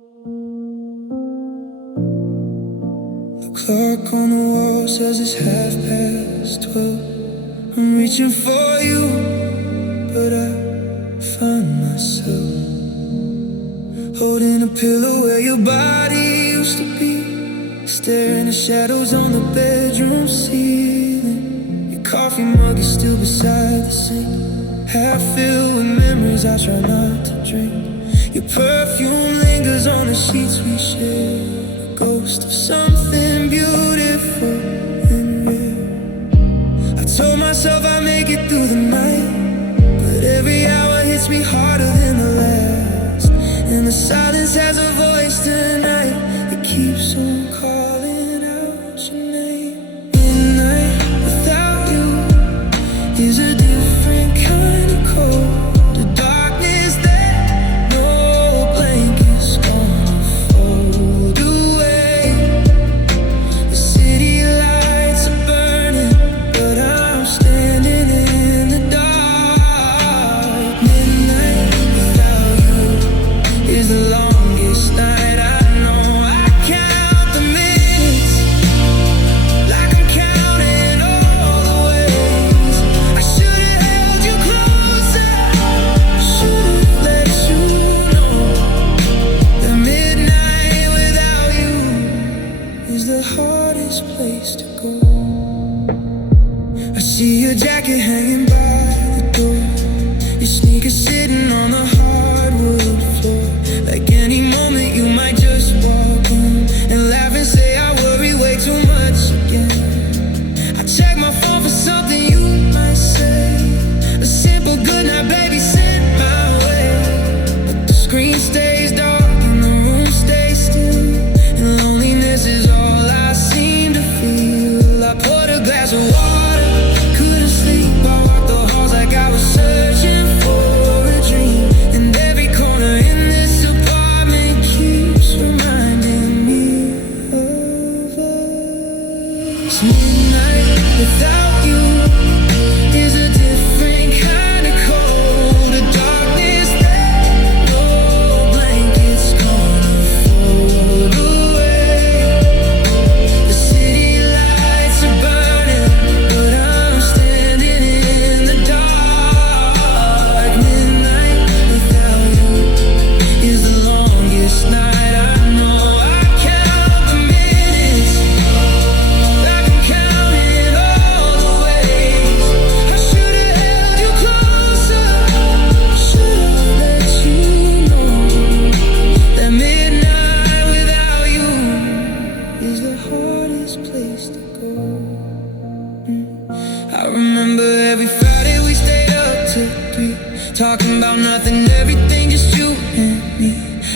The clock on the wall says it's 12:30. I'm reaching for you, but I find myself holding a pillow where your body used to be, staring at shadows on the bedroom ceiling. Your coffee mug is still beside the sink, half filled with memories I try not to drink. Your perfume lingers on the sheets we share, a ghost of something beautiful and rare. I told myself I'd make it through the night, but every hour hits me harder than the last. And the silence has a voice tonight that keeps on calling out your name. Midnight without you is a different kind of cold. The darkness that no blanket's gonna fold away. The city lights are burning, but I'm standing in the dark. Midnight without you is the longest night I know. I count the minutes like I'm counting all the ways. I should've held you closer, should've let you know that midnight without you is the hardest place to go. I see your jacket hanging by the door, your sneakers sitting on the hardwood floor. Like any moment you might just walk in and laugh and say I worry way too much again. I check my phone for something you might say, a simple good night baby sent my way. But the screen stays dark and the room stays still, and loneliness is all I seem to feel. I poured a glass of water, couldn't sleep. I walked the halls like I was searching for a dream, and every corner in this apartment keeps reminding me of us. Midnight without you is a different kind of cold. A darkness that no blanket's gonna fold away. The city lights are burning, but I'm standing in the dark. Midnight without you is the longest night I know. I count the minutes like I'm counting all the ways. I should've held you closer, should've let you know that midnight without you is the hardest place to go. I remember every Friday we stayed up till 3, talking about nothing, everything, just you and me.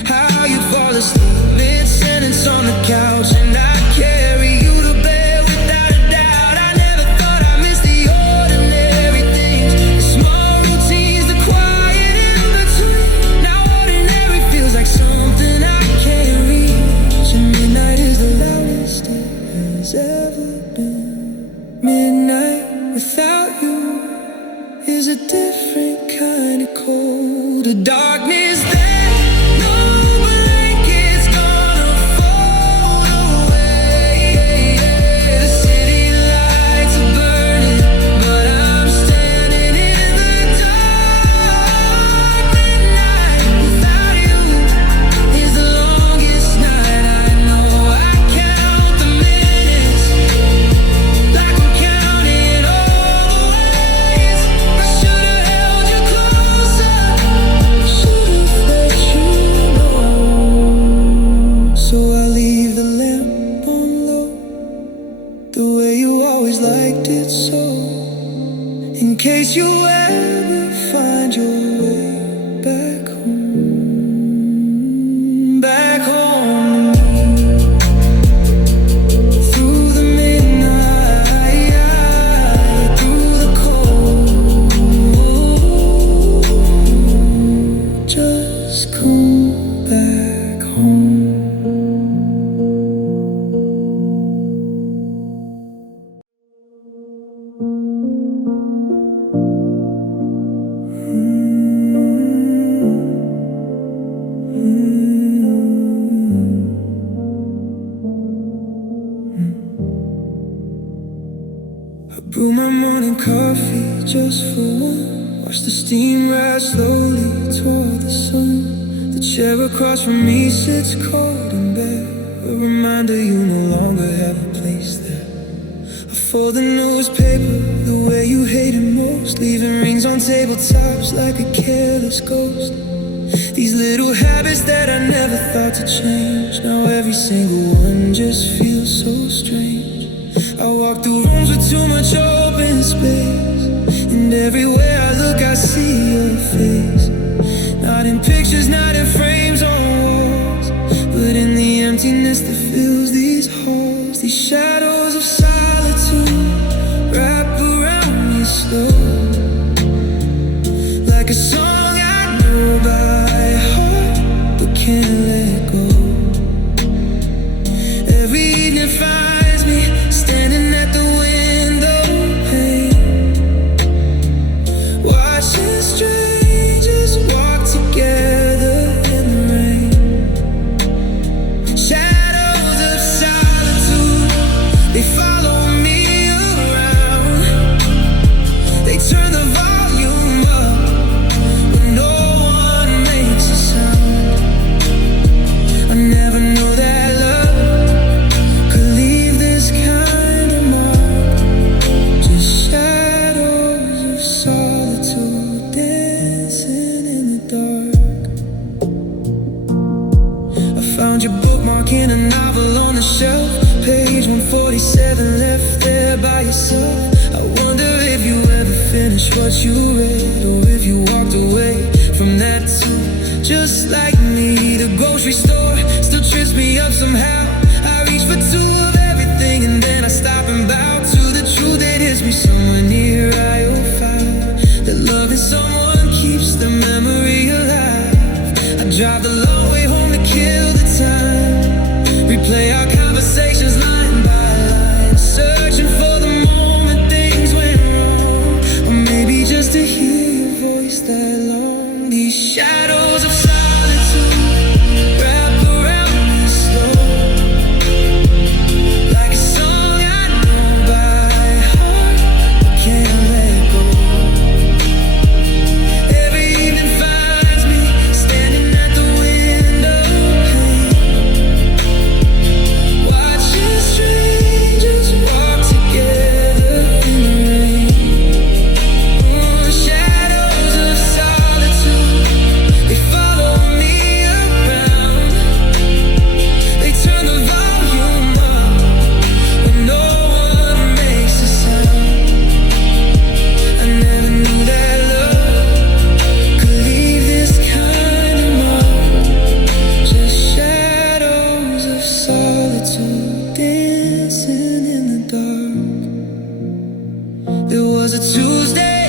How you fall asleep mid-sentence on the couch, and I carry you to bed without a doubt. I never thought I'd miss the ordinary things, the small routines, the quiet in between. Now ordinary feels like something I can't reach, and midnight is the loudest it has ever been. Midnight without you is a different kind of cold. A darkness that no blanket's gonna fold away. The city lights are burning, but I'm standing in the dark. Midnight without you is the longest night I know. I count the minutes like I'm counting all the ways. I should've held you closer, should've just for one. Watch the steam rise slowly toward the sun. The chair across from me sits cold and bare, a reminder you no longer have a place there. I fold the newspaper the way you hated most, leaving rings on tabletops like a careless ghost. These little habits that I never thought to change, now every single one just feels so strange. I walk through rooms with too much open space, and everywhere I look I see your face. Not in pictures, not in frames on walls, but in the emptiness that fills these halls. These shadows of solitude wrap around me slow, like a song I know by heart but can't let go. Every evening finds me standing at the window pane, watching strangers walk together in the rain. Shadows of solitude, they follow me around. They turn the volume up when no one makes a sound. I never knew that love could leave this kind of mark. Just shadows of solitude dancing in the dark. I found your bookmark in a novel on the shelf, page 147 left there by yourself. I wonder if you ever finished what you read, or if you walked away from that too. Just like me, the grocery store still trips me up somehow. I reach for two of everything and then I stop and bow to the truth that hits me somewhere near aisle 5. That loving someone keeps the memory alive. I drive the long way home to kill the time, replay our conversations line by line, searching for the moment things went wrong, or maybe just to hear your voice that long. These shadows of solitude wrap around me slow, like a song I know by heart but can't let go. Every evening finds me standing at the window pane, watching strangers walk together in the rain. Shadows of solitude, they follow me around. They turn the volume up when no one makes a sound. I never knew that love could leave this kind of mark. Just shadows of solitude dancing in the dark. It was a Tuesday,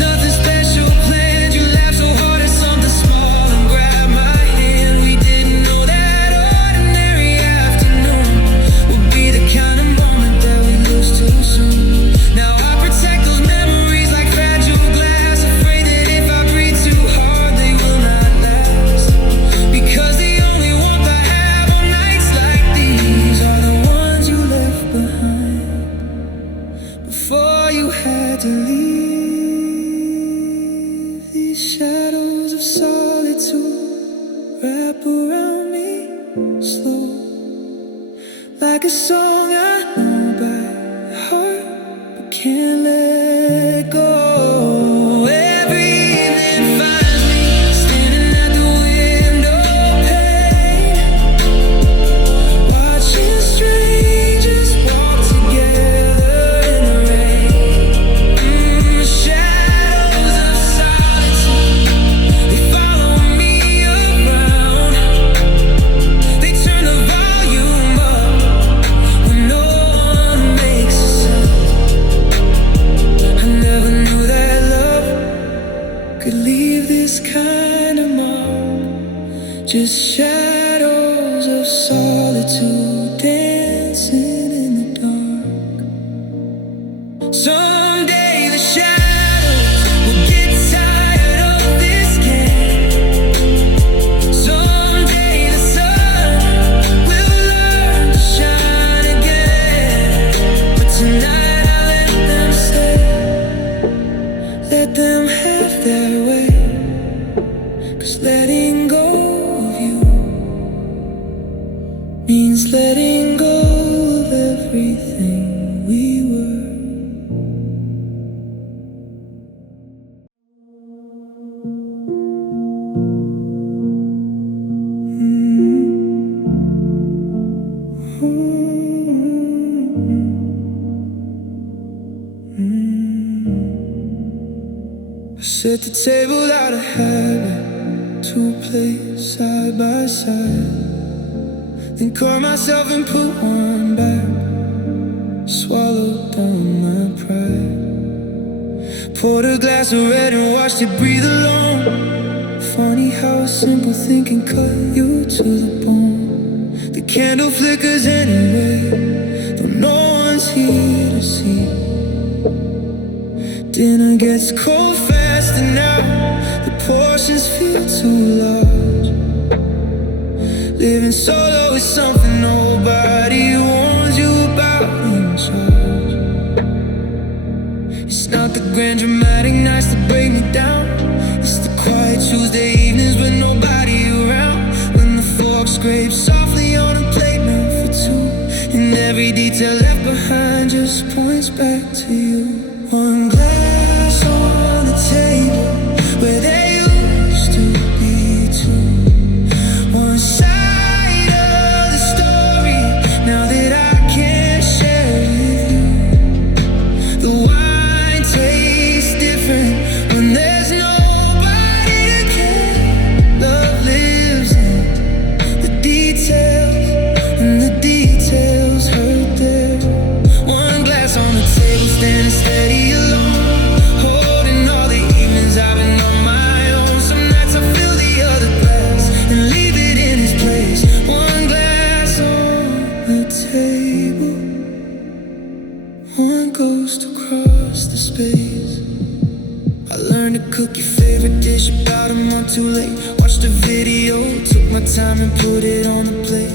nothing special planned. You laughed so hard at something small and grabbed my hand. We didn't know that ordinary afternoon would be the kind of moment that we lose too soon. Now I protect those memories like fragile glass, afraid that if I breathe too hard they will not last. Because the only warmth I have on nights like these are the ones you left behind before you had to leave. These shadows of solitude wrap around me slow, like a song I know by heart but can't let go. Every evening finds me standing at the window pane, watching strangers walk together in the rain. Shadows of solitude, they follow me around. They turn the volume up when no one makes a sound. I never knew that love could leave this kind of mark. Just shadows of solitude dancing in the dark. Someday the shadows will get tired of this game. Someday the sun will learn to shine again. But tonight I let them stay. set the table out of habit, two plates side by side. Then caught myself and put one back, swallowed down my pride. Poured a glass of red and watched it breathe alone. Funny how simple thinking cut you to the bone. The candle flickers anyway, though no one's here to see. Dinner gets cold fast and now the portions feel too large. Living solo is something nobody warns you about in charge. It's not the grand dramatic nights that break me down. It's the quiet Tuesday evenings with nobody around. When the fork scrapes softly on a plate meant for two, and every detail left behind just points back to you. One glass on the table where there used to be two. One side of the story now that I can't share with you. The wine tastes different when there's nobody to care. Love lives in the details, and the details hurt there. One glass on the table, standing steady alone, holding all the evenings I've been on my own. Some nights I fill the other glass and leave it in its place. One glass on the table, one ghost across the space. I learned to cook your favorite dish about a month too late. Watched a video, took my time and put it on the plate.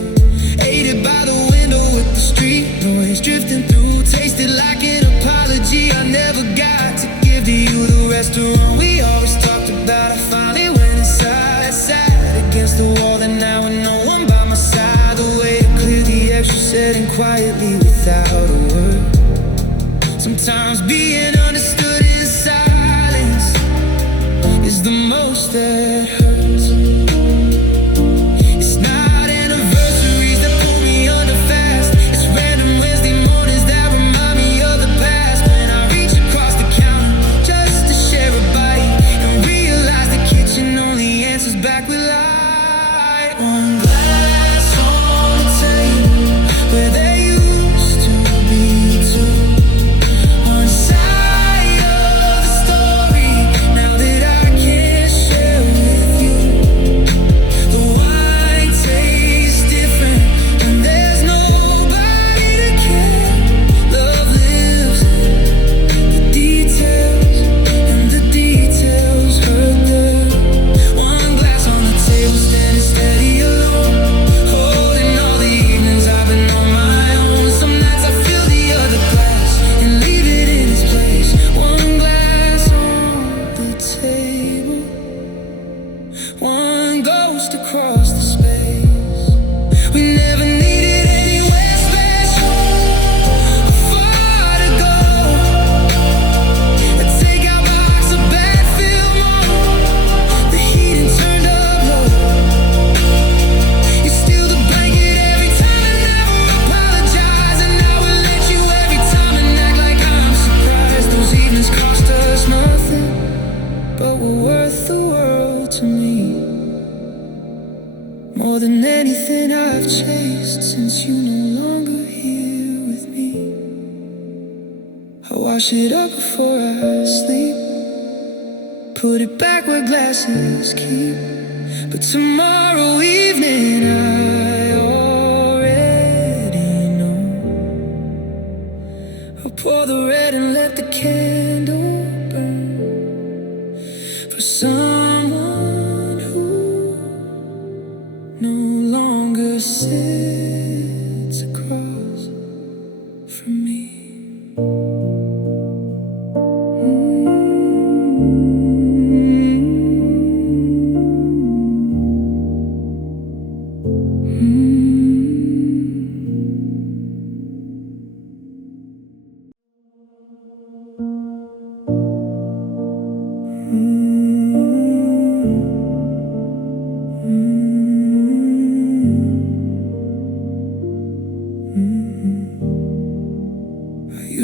Ate it by the window with the street noise drifting through. Tasted like an apology I never got to give to you. The restaurant we always talked about, I finally went inside. Sat against the wall, and now with no one by my side. The way to clear the extra setting quietly without a word. Sometimes being understood in silence is the most that hurts. It's not anniversaries that pull me under fast. It's random Wednesday mornings that remind me of the past. When I reach across the counter just to share a bite and realize the kitchen only answers back with light. One glass on the table where there used to be two. One side of the story now that I can't share with you. The wine tastes different and there's nobody to care. Love lives in the details, and the details hurt there. One glass on the table, standing steady alone, holding all the evenings I've been on my own. Some nights I fill the other glass and leave it in its place. One glass on the table, one ghost across the space. We never needed anywhere special or far to go. A takeout box of bad film on, the heating turned up low. You steal the blanket every time and never apologize, and I will let you every time and act like I'm surprised. Those evenings cost us nothing, but were worth the world to me. More than anything I've chased since you're no longer here with me. I wash it up before I sleep, put it back where glasses keep. But tomorrow evening I already know. I'll pour the red and let the candle burn for someone who no longer sits across from me.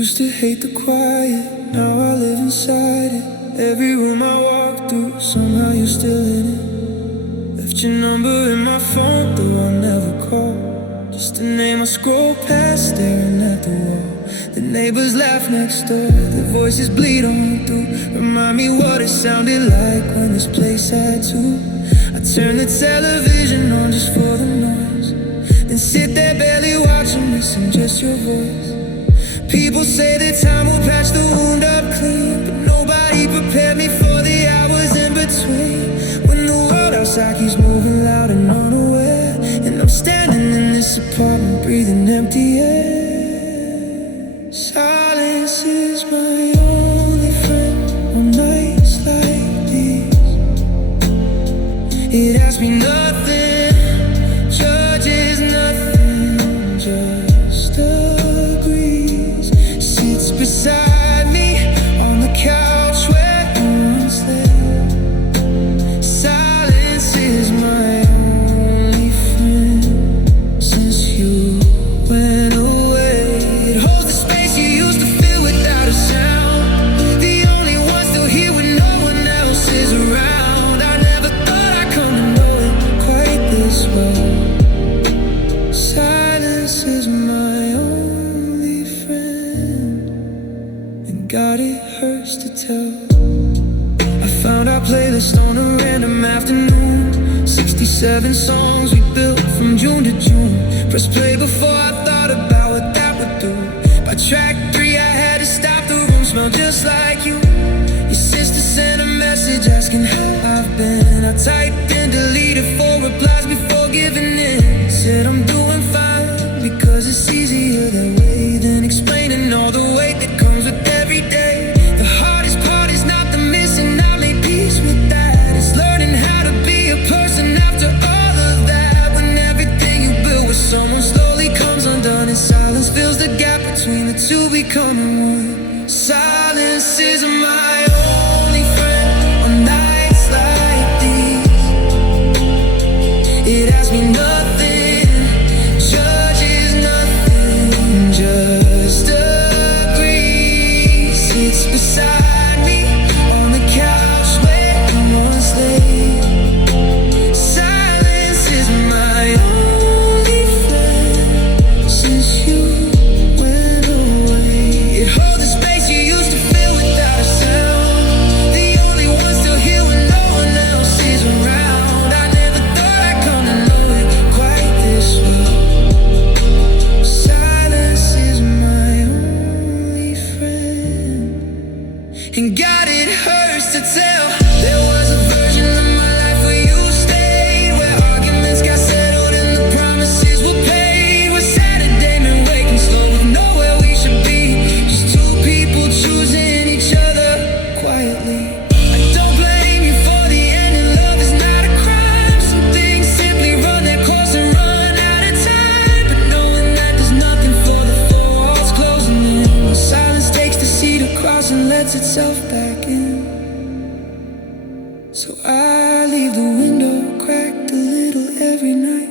Used to hate the quiet, now I live inside it. Every room I walk through, somehow you're still in it. Left your number in my phone, though I never call. Just a name I scroll past, staring at the wall. The neighbors laugh next door, their voices bleed on through. Remind me what it sounded like when this place had two. I turn the television on just for the noise, then sit there barely watching, missing just your voice. People say that time will patch the wound up clean, but nobody prepared me for the hours in between. When the world outside keeps moving loud and unaware, and I'm standing in this apartment breathing empty air. Silence is my only friend on nights like these. It asks me nothing, judges nothing, just agrees. Sits beside me on the couch where I once lay. Silence is my only friend since you went away. It holds the space you used to fill without a sound. The only one still here when no one else is around. I never thought I'd come to know it quite this well. Silence is my only friend, and God, it hurts to tell. I found our playlist on a random afternoon. 67 songs we built from June to June. Press play before I thought about what that would do. By track 3 I had to stop, the room smelled just like you. Your sister sent a message asking how I've been. I typed and deleted 4 replies before giving in. Said I'm doing fine because it's easier that way than explaining all the weight that comes with every day. The hardest part is not the missing, I made peace with that. It's learning how to be a person after all of that. When everything you built with someone slowly comes undone, and silence fills the gap between the two becoming one. Silence is my only friend on nights like these. It asks me nothing, judges nothing, just agrees. Sits beside me on the couch where I once lay. Silence is my only friend since you went away. It holds the space you used to fill without a sound. The only one still here when no one else is around. I never thought I'd come to know it quite this well. Silence is my only friend, and God, it hurts to tell. There was a version of my life where you stayed, where arguments got settled and the promises were paid, where Saturday meant waking slow with nowhere we should be. Just two people choosing each other quietly. I don't blame you for the end, and love is not a crime. Some things simply run their course and run out of time. But knowing that there's nothing for the four walls closing in, when silence takes the seat across and lets itself back in. So I leave the window cracked a little every night,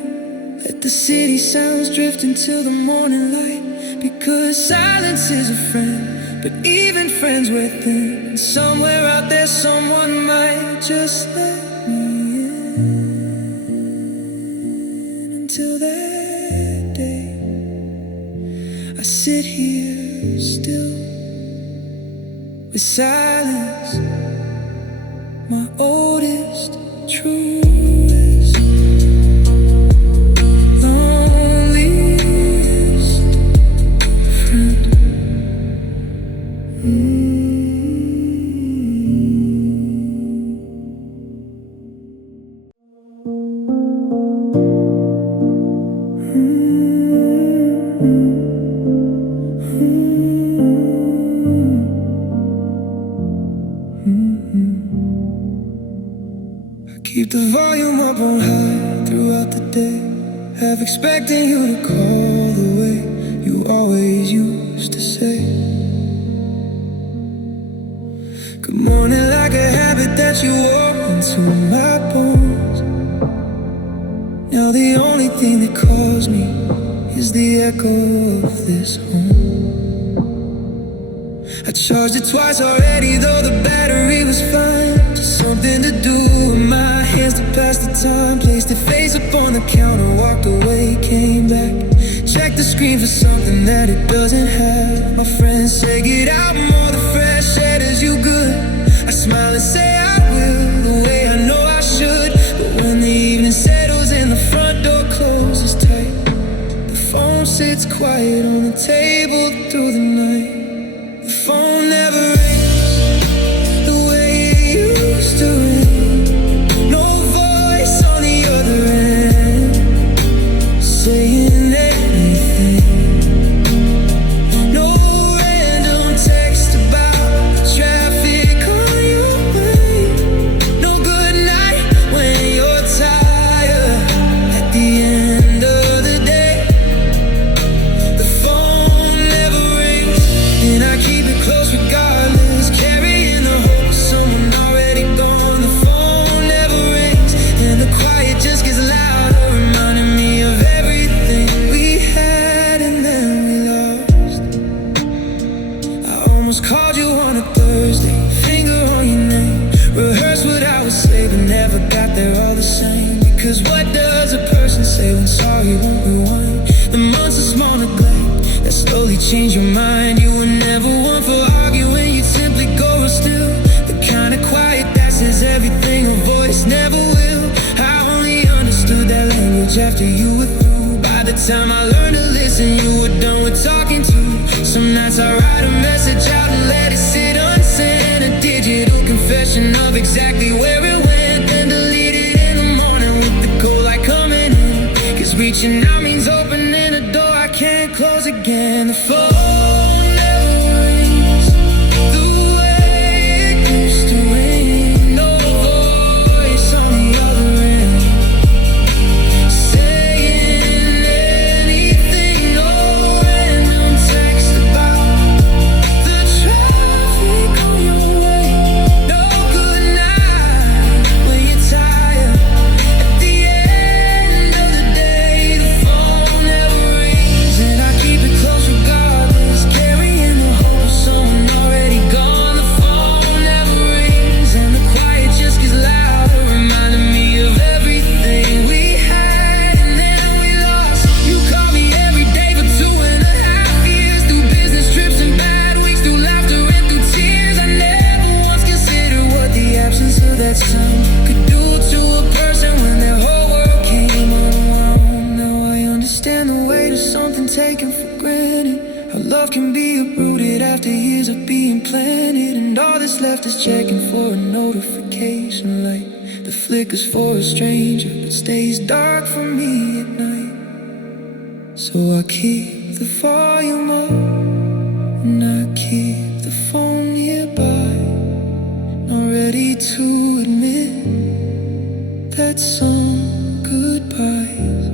let the city sounds drift into the morning light. Because silence is a friend, but even friends wear thin, and somewhere out there someone might just let me in. Until that day, I sit here still with silence, my oldest, truest, loneliest friend. Keep the volume up on high throughout the day, half expecting you to call the way you always used to say. Good morning like a habit that you wore into my bones. Now the only thing that calls me is the echo of this home. I Charged it twice already, though the battery was fine. Just something to do with my hands to pass the time. Placed it face up on the counter, walked away, came back. Checked the screen for something that it doesn't have. My friends say get out more, the fresh air does you good. I smile and say I will, the way I know I should. But when the evening settles and the front door closes tight, the phone sits quiet on the table through the night. The phone never rings the way it used to ring. No voice on the other end saying anything. No random text about traffic on your way. No good night when you're tired at the end of the day. The phone never rings, and I keep it close regardless, carrying the hope of someone already gone. The phone never rings, and the quiet just gets louder, reminding me of everything we had and then we lost. I almost called you on a Thursday, finger on your name, rehearsed what I would say, but never got there all the same. Because what does a person say when sorry won't rewind? The months of small neglect that slowly change your mind. You were never one for arguing, you'd simply go still. The kind of quiet that says everything a voice never will. I only understood that language after you were through. By the time I learned to listen, you were done with talking to. Some nights I write a message out and let it sit unsent, a digital confession of exactly where it went, then delete it in the morning with the cold light coming in. Cause reaching out means opening a door I can't close again. The phone never rings the way it used to ring. No voice on the other end saying anything. No random text about the traffic on your way. No good night when you're tired at the end of the day. The phone never rings, and I keep it close regardless, carrying the hope of someone already gone. The phone never rings, and the quiet just gets louder, reminding me of everything we had and then we lost. You call me every day for 2.5 years, through business trips and bad weeks, through laughter and through tears. I never once considered what the absence of that sound could do to a person when their whole world came around. Now I understand the weight of something taken for granted, how love can be uprooted after years of being planted. And all that's left is checking for a notification light that flickers for a stranger but stays dark for me at night. So I keep the volume up and I keep the phone nearby, not ready to admit that some goodbyes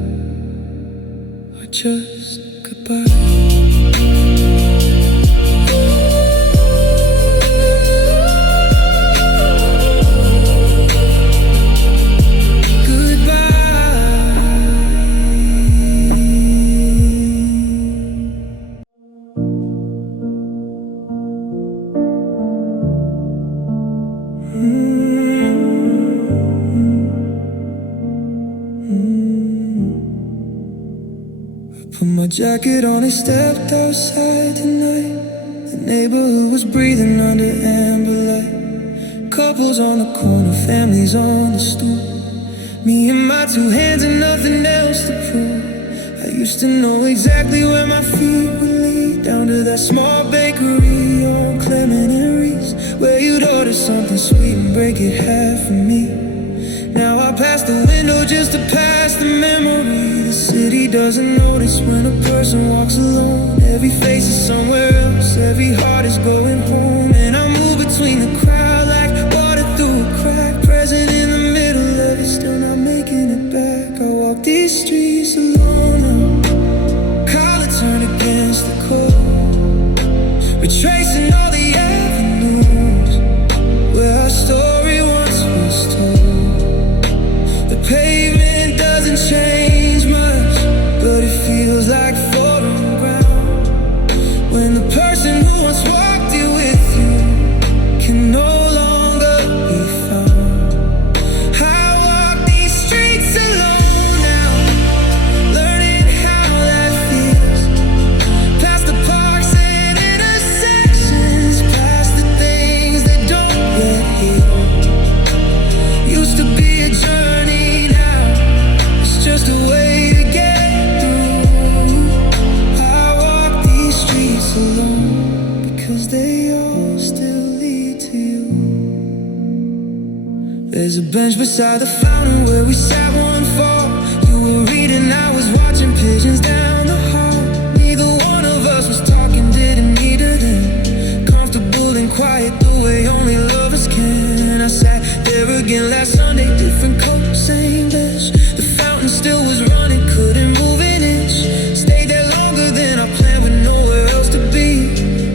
are just goodbyes. Put my jacket on and stepped outside tonight. The neighborhood was breathing under amber light. Couples on the corner, families on the stoop. Me and my two hands and nothing else to prove. I used to know exactly where my feet would lead, down to that small bakery on Clement and Reese, where you'd order something sweet and break it half for me. Now I pass the window just to pass the memory. The city doesn't notice when a person walks alone. Every face is somewhere else, every heart is going home. And I move between the crowd like water through a crack, present in the middle of it, still not making it back. I walk these streets alone now, collar turned against the cold, retracing all the avenues where our story once was told. The pavement doesn't change much, but it feels like foreign ground when the person who once walked it with There's a bench beside the fountain where we sat one fall. You were reading, I was watching pigeons down the hall. Neither one of us was talking, didn't need a them. Comfortable and quiet the way only lovers can. I sat there again last Sunday, different coat, same bench. The fountain still was running, couldn't move an inch. Stayed there longer than I planned with nowhere else to be.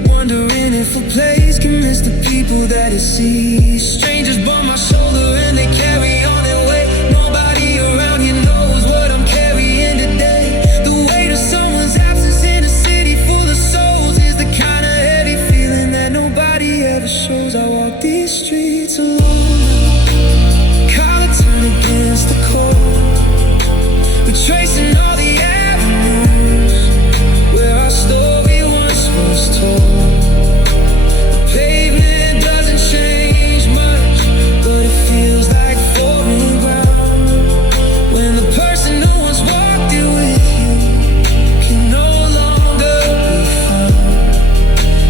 Wondering if a place can miss the people that it sees. Strangers bump my shoulder and they carry on their way. Nobody around here knows what I'm carrying today. The weight of someone's absence in a city full of souls is the kind of heavy feeling that nobody ever shows. I walk these streets alone, collar turned against the cold. We're tracing all the avenues where our story once was told. The pavement doesn't change much, but it feels like foreign ground when the person who once walked it with you can no longer be found.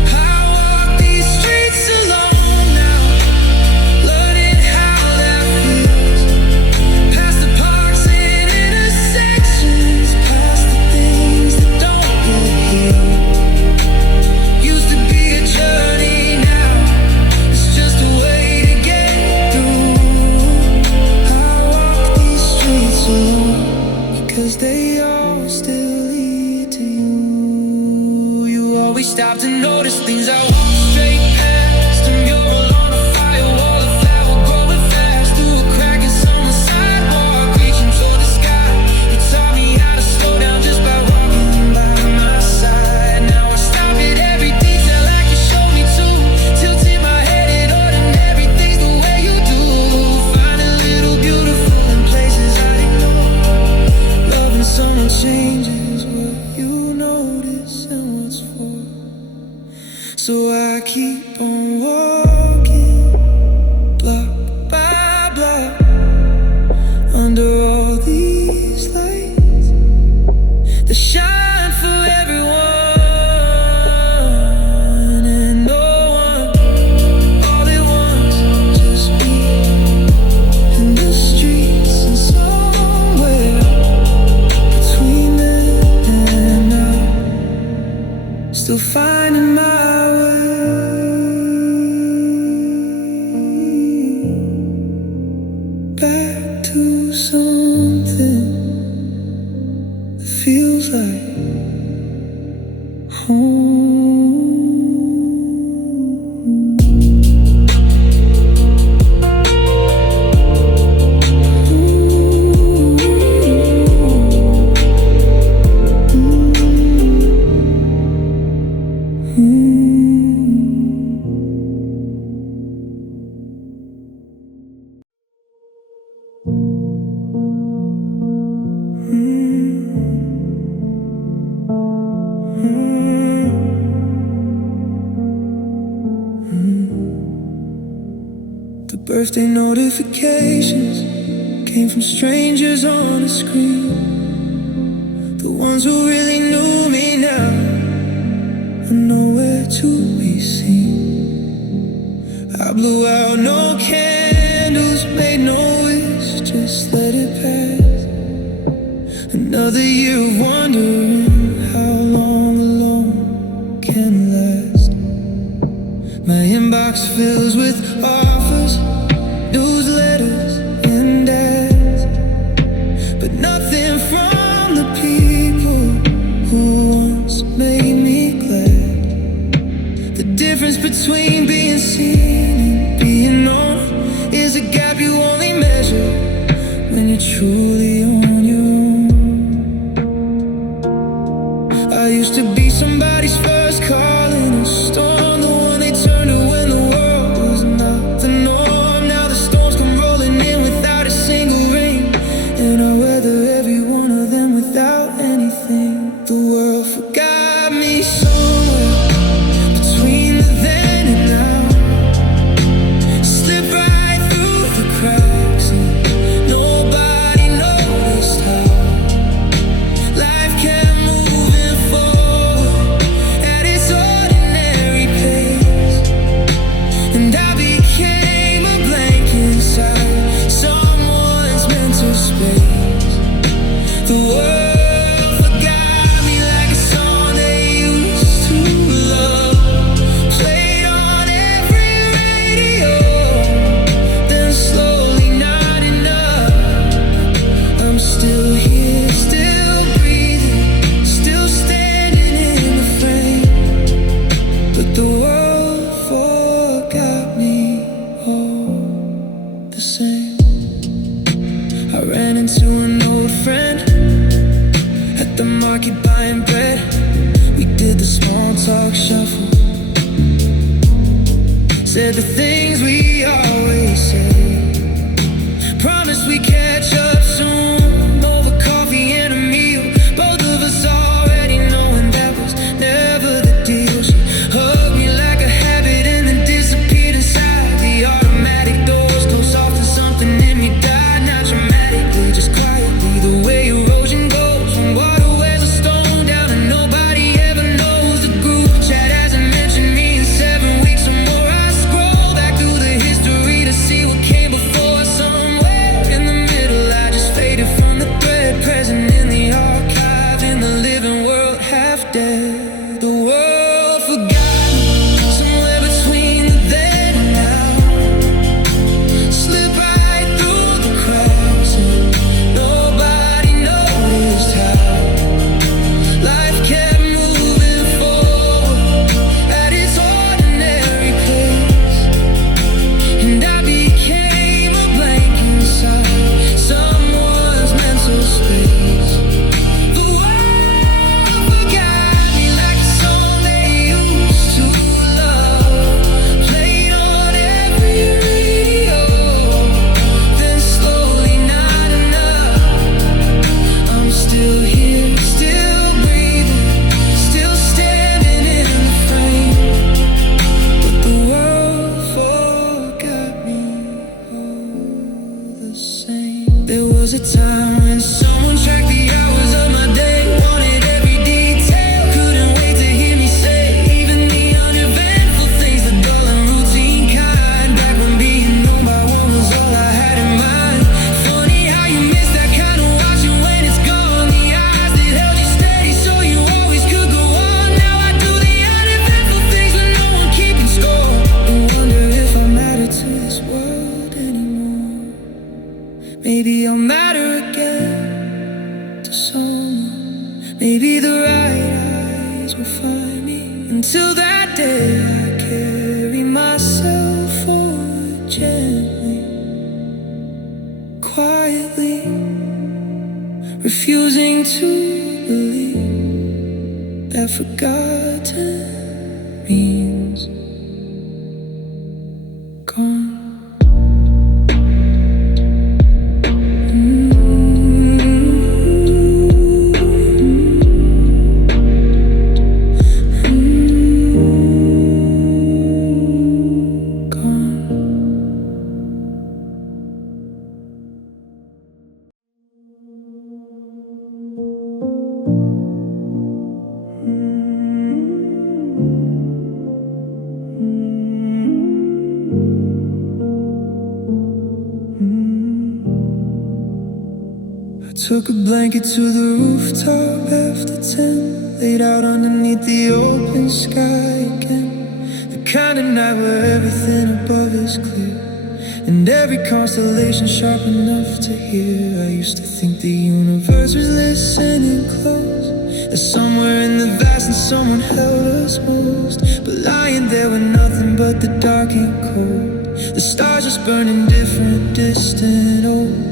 I walk these streets alone now, learning how that feels. Past the parks and intersections, past the things that don't get healed. Used to be a journey, now it's just a way to get through. I walk these streets alone because they all still lead to you. You always stop to notice things I walk straight past. A mural on a firewall, a flower growing fast through a crack in someone's sidewalk, reaching toward the sky. You taught me how to slow down just by walking by my side. Now I stop at every detail like you showed me to, tilting my head at ordinary things the way you do. Find a little beautiful in places I ignore. Loving someone changes what you notice and what's for. So I keep on walking, block by block, under all these lights that shine for everyone and no one. All at once, just me in the streets and somewhere between then and now, still finding my way back to something that feels like home. The birthday notifications came from strangers on the screen. The ones who really knew me now are nowhere to be seen. I blew out no candles, made no wish, just let it pass. Another year of wondering how long alone can last. My inbox fills with offers, newsletters, and ads, but nothing from the people who once made me glad. The difference between being seen and being known is a gap you only measure when you're truly on your own. I used to be somebody's first call in a storm, the one they turned to when the world was not I ran into an old friend at the market buying bread. We did the small talk shuffle, said the things we always say. Promised we catch up soon over coffee and a meal. Both of us already knowing that was never the deal. She hugged me like a habit and then disappeared inside the automatic doors. Closed off and something in me died, not dramatically, just quietly. The way erosion goes when water wears a stone down and nobody ever knows the group chat hasn't mentioned me in 7 weeks or more. I scroll back through the history to see what came before. Somewhere in the middle I just faded from the thread, present in the archive, in the living world, half dead. The world forgot me somewhere between the then and now. Slip right through the cracks and nobody noticed how life kept moving forward at its ordinary pace. And I became a blank inside someone's mental space. The world forgot me like a song they used to love, played on every radio, then slowly not enough. I'm still here, still breathing, still standing in the frame, but the world forgot me all the same. There was a time when someone tracked the hours of my day, wanted every detail, couldn't wait to hear me say even the uneventful things, the dull and routine kind. Back when being known by one was all I had in mind. Funny how you miss that kind of watching when it's gone. The eyes that held you steady so you always could go on. Now I do the uneventful things with no one keeping score, and wonder if I matter to this world anymore. Maybe I'll matter again to someone. Maybe the right eyes will find me. Until that day I carry myself forward gently, quietly, refusing to believe that forgotten means gone. Took a blanket to the rooftop after 10, laid out underneath the open sky again. The kind of night where everything above is clear and every constellation sharp enough to hear. I used to think the universe was listening close, that somewhere in the vast and someone held us most. But lying there with nothing but the dark and cold, the stars just burning different, distant, old.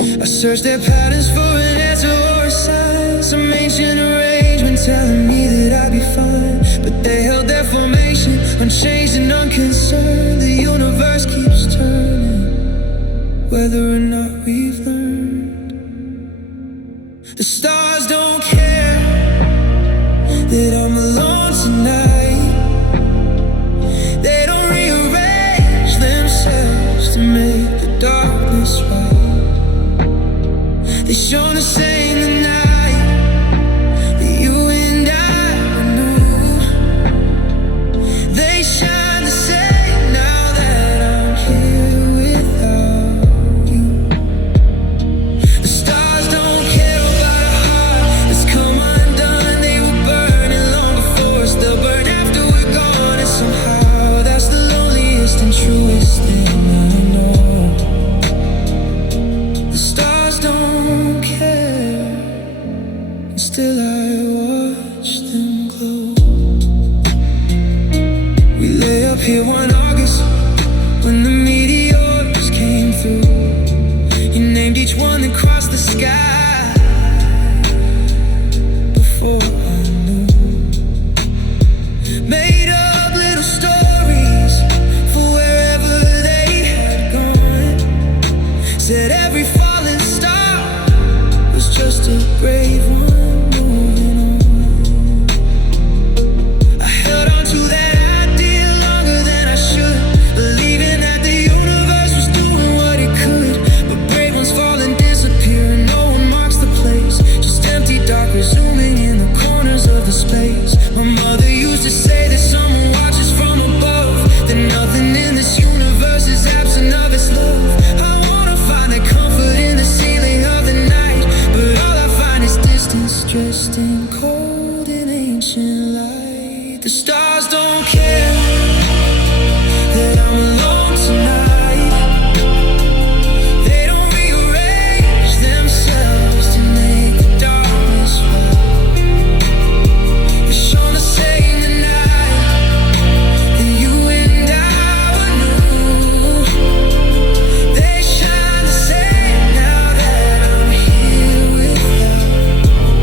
I searched their patterns for an answer or a sign, some ancient arrangement telling me that I'd be fine. But they held their formation, unchanged and unconcerned. The universe keeps turning, whether or not we've learned. The stars don't care that I'm alone tonight. They don't rearrange themselves to make the darkness right. They shone the same the night that you and I knew. They shine the same now that I'm here without you. The stars don't care about a heart that's come undone. They were burning long before us, they'll burn after we're gone. And somehow that's the loneliest and truest thing I know. The stars don't care. said every falling star was just a brave one moving on. I held on to that idea longer than I should, believing that the universe was doing what it could. But brave ones fall and disappear, and no one marks the place. Just empty dark resuming in the corners of the space. My mother used to say that someone watches from above, that nothing in this universe is absent of its love. I wanna find the comfort in the ceiling of the night, but all I find is distance dressed in cold and ancient light. The stars don't care that I'm alone tonight. They don't rearrange themselves to make the darkness right. It's shown the same tonight that you and I were new. They shine the same now that I'm here without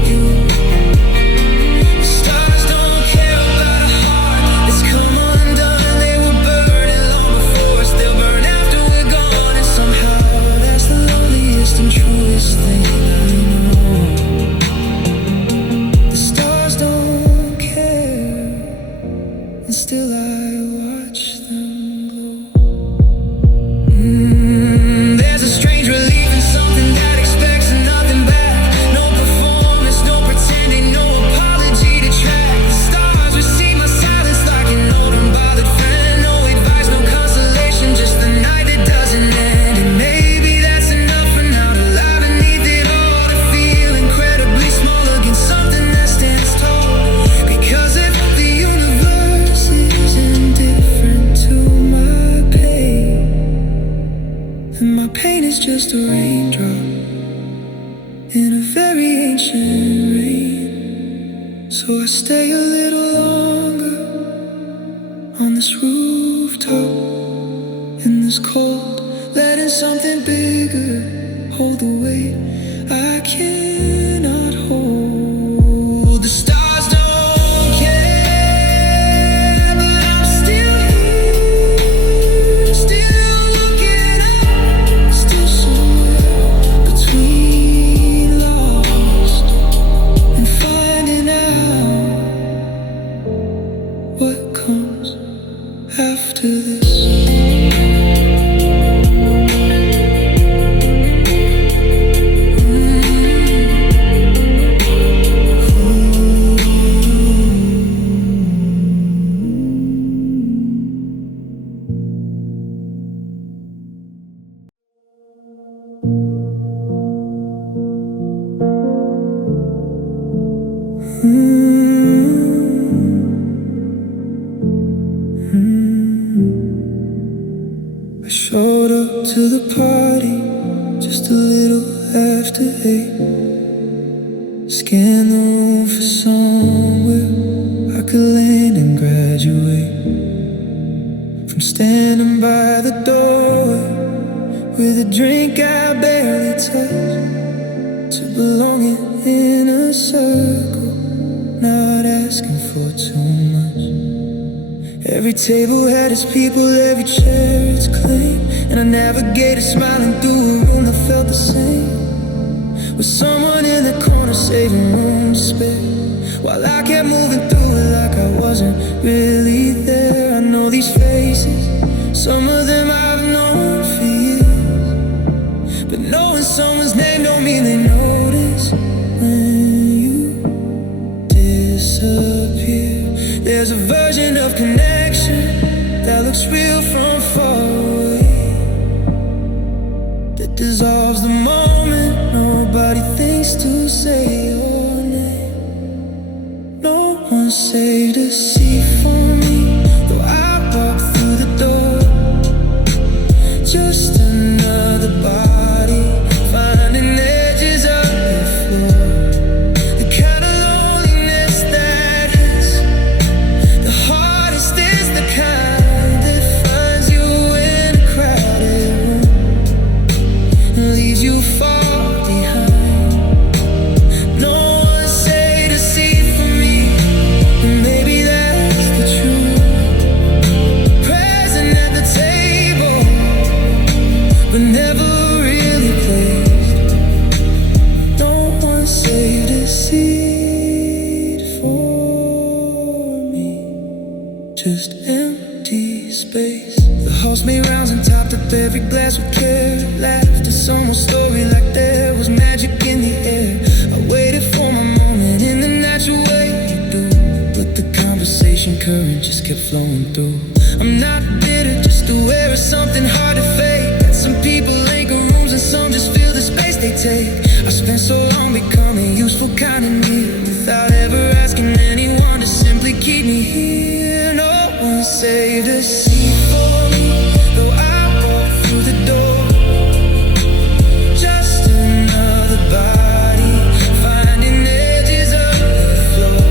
you. The stars don't care about a heart that's come undone. They were burning long before us, they'll burn after we're gone. And somehow that's the loneliest and truest thing I know. The stars don't care, and still I watch them glow. There's a strange relief in something that expects nothing back. No performance, no pretending, no apology to track. The stars receive my silence like an old unbothered friend. No advice, no consolation, just the night that doesn't end. And maybe that's enough for now to lie beneath it all, to feel incredibly small against something that stands tall. Because if the universe isn't different to my pain, then my pain is just a raindrop in a very ancient rain. So I stay a little longer on this rooftop in this cold, letting something bigger hold the weight I cannot hold. The stars don't care, but I'm still here, still looking up, still somewhere between lost and finding out what comes after this. I showed up to the party just a little after 8. Scanned the room for somewhere I could land and graduate. From standing by the door with a drink I barely touched, to belonging in a circle, not asking for too much. Every table had its people, every chair its claim, and I navigated smiling through a room that felt the same, with someone in the corner saving room to spare, while I kept moving through it like I wasn't really there. I know these faces, some of them I've known for years, but knowing someone's name don't mean they notice when you disappear. There's a version of connection that looks real from far away, that dissolves the moment nobody thinks to say your name. No one saved a seat for me, though I walked through the door. Just another body finding edges of the floor. The kind of loneliness that hits the hardest is the kind that finds you in a crowded room and leaves you far behind. No one saved a seat for me, and maybe that's the truth. Present at the table, but never really flowing through. I'm not bitter, just aware of something hard to fake. That some people anchor rooms and some just fill the space they take. I spent so long becoming useful, kind of near, without ever asking anyone to simply keep me here. No one saved a seat for me, though I walk through the door. Just another body finding edges of the floor.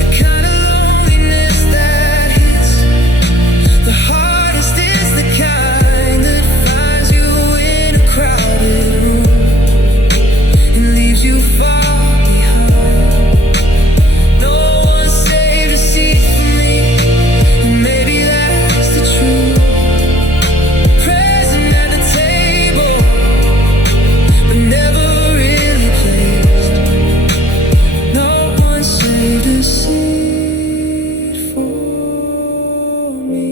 The kind of loneliness that hits the hardest is the kind that finds you in a crowded room and leaves you far behind. No one saved a seat for me, and maybe that's the truth. Present at the table, but never really placed. No one saved a seat for me,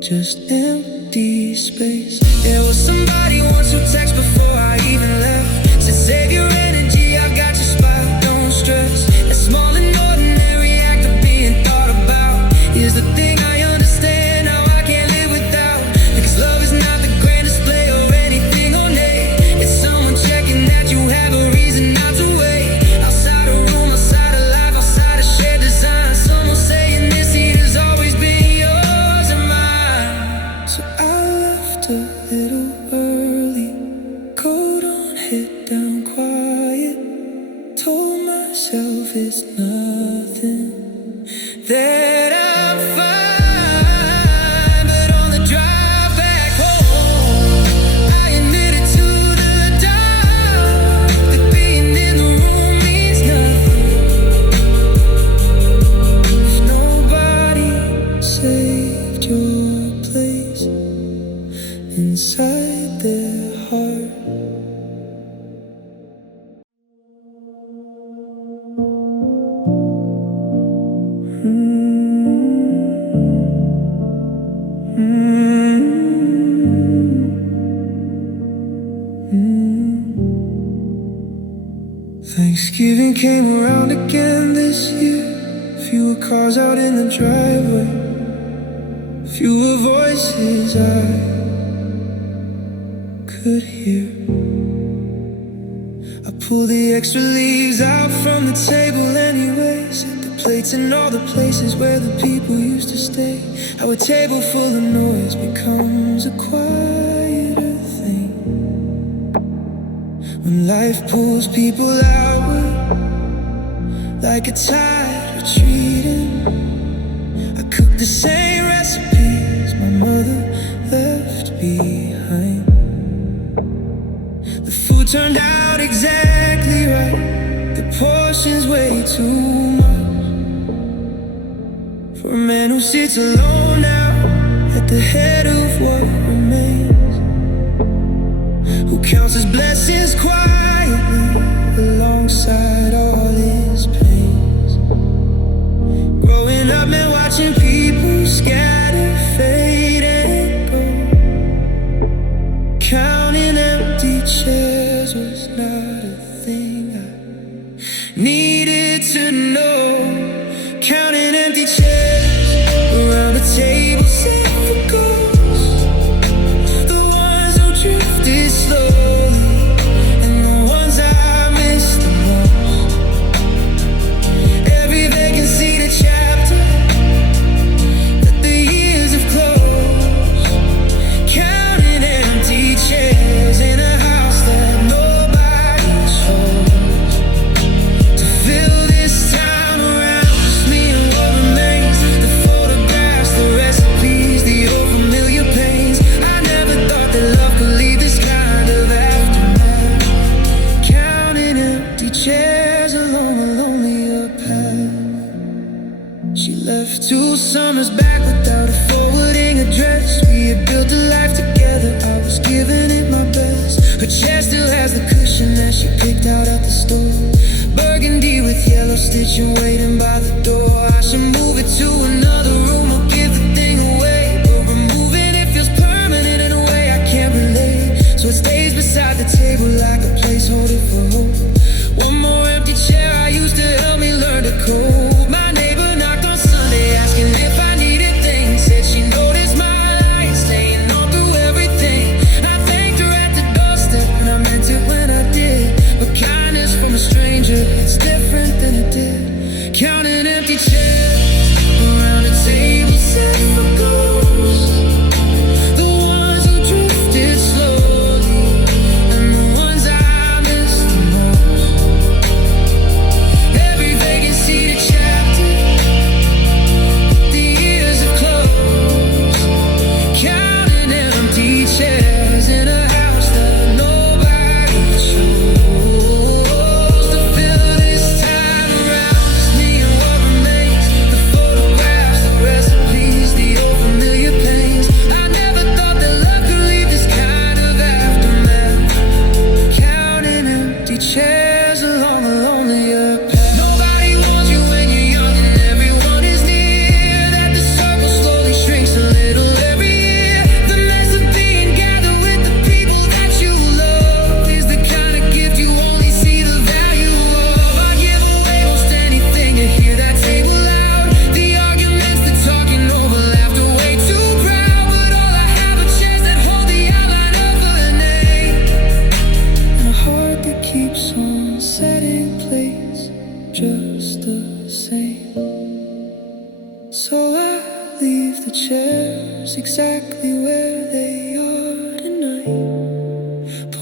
just empty space. There was somebody once who texted before I even left, said save your energy, I've got your spot, don't stress. That small and ordinary act of being thought about is the thing I understand now I can't live without. Because love is not the grand display or anything ornate. It's someone checking that you have a reason not to wait. Outside a room, outside of life, outside of shared design. Someone saying this seat has always been yours and mine. So I left a little early, coat on, head down quiet. Told myself it's nothing, that I'm fine. But on the drive back home, I admitted to the dark that being in the room means nothing if nobody saved your place inside their heart. Thanksgiving came around again this year. Fewer cars out in the driveway, fewer voices I could hear. I pulled the extra leaves out from the table anyway. Set the plates in all the places where the people used to stay. How a table full of noise becomes a quieter thing when life pulls people outward like a tide retreating. I cook the same recipes my mother left behind. The food turned out exactly right, the portions way too much for a man who sits alone now at the head of what remains, who counts his blessings quietly alongside all his pains. Growing up and watching people scatter, fade and go, counting empty chairs was not a thing I needed to know. Counting empty chairs around the table set for ghosts, the ones who drifted slowly and the ones I missed the most. Every vacancy, the chapter that the years have closed. Counting empty chairs in a house that nobody chose. To fill this town around just me and what remains, the photographs, the recipes, the old familiar pains. I never thought that love could leave this kind of aftermath. Counting empty chairs along a lonelier path. She left 2 summers back without a forwarding address. We had built a life together, I was giving it my best. Her chair still has the cushion that she picked out at the store, burgundy with yellow stitching waiting by the door. I should move it to another room or give the thing away, but removing it feels permanent in a way I can't relate. So it stays beside the table like a placeholder for hope. One more empty chair I used to help me learn to cope. My neighbor knocked on Sunday asking if I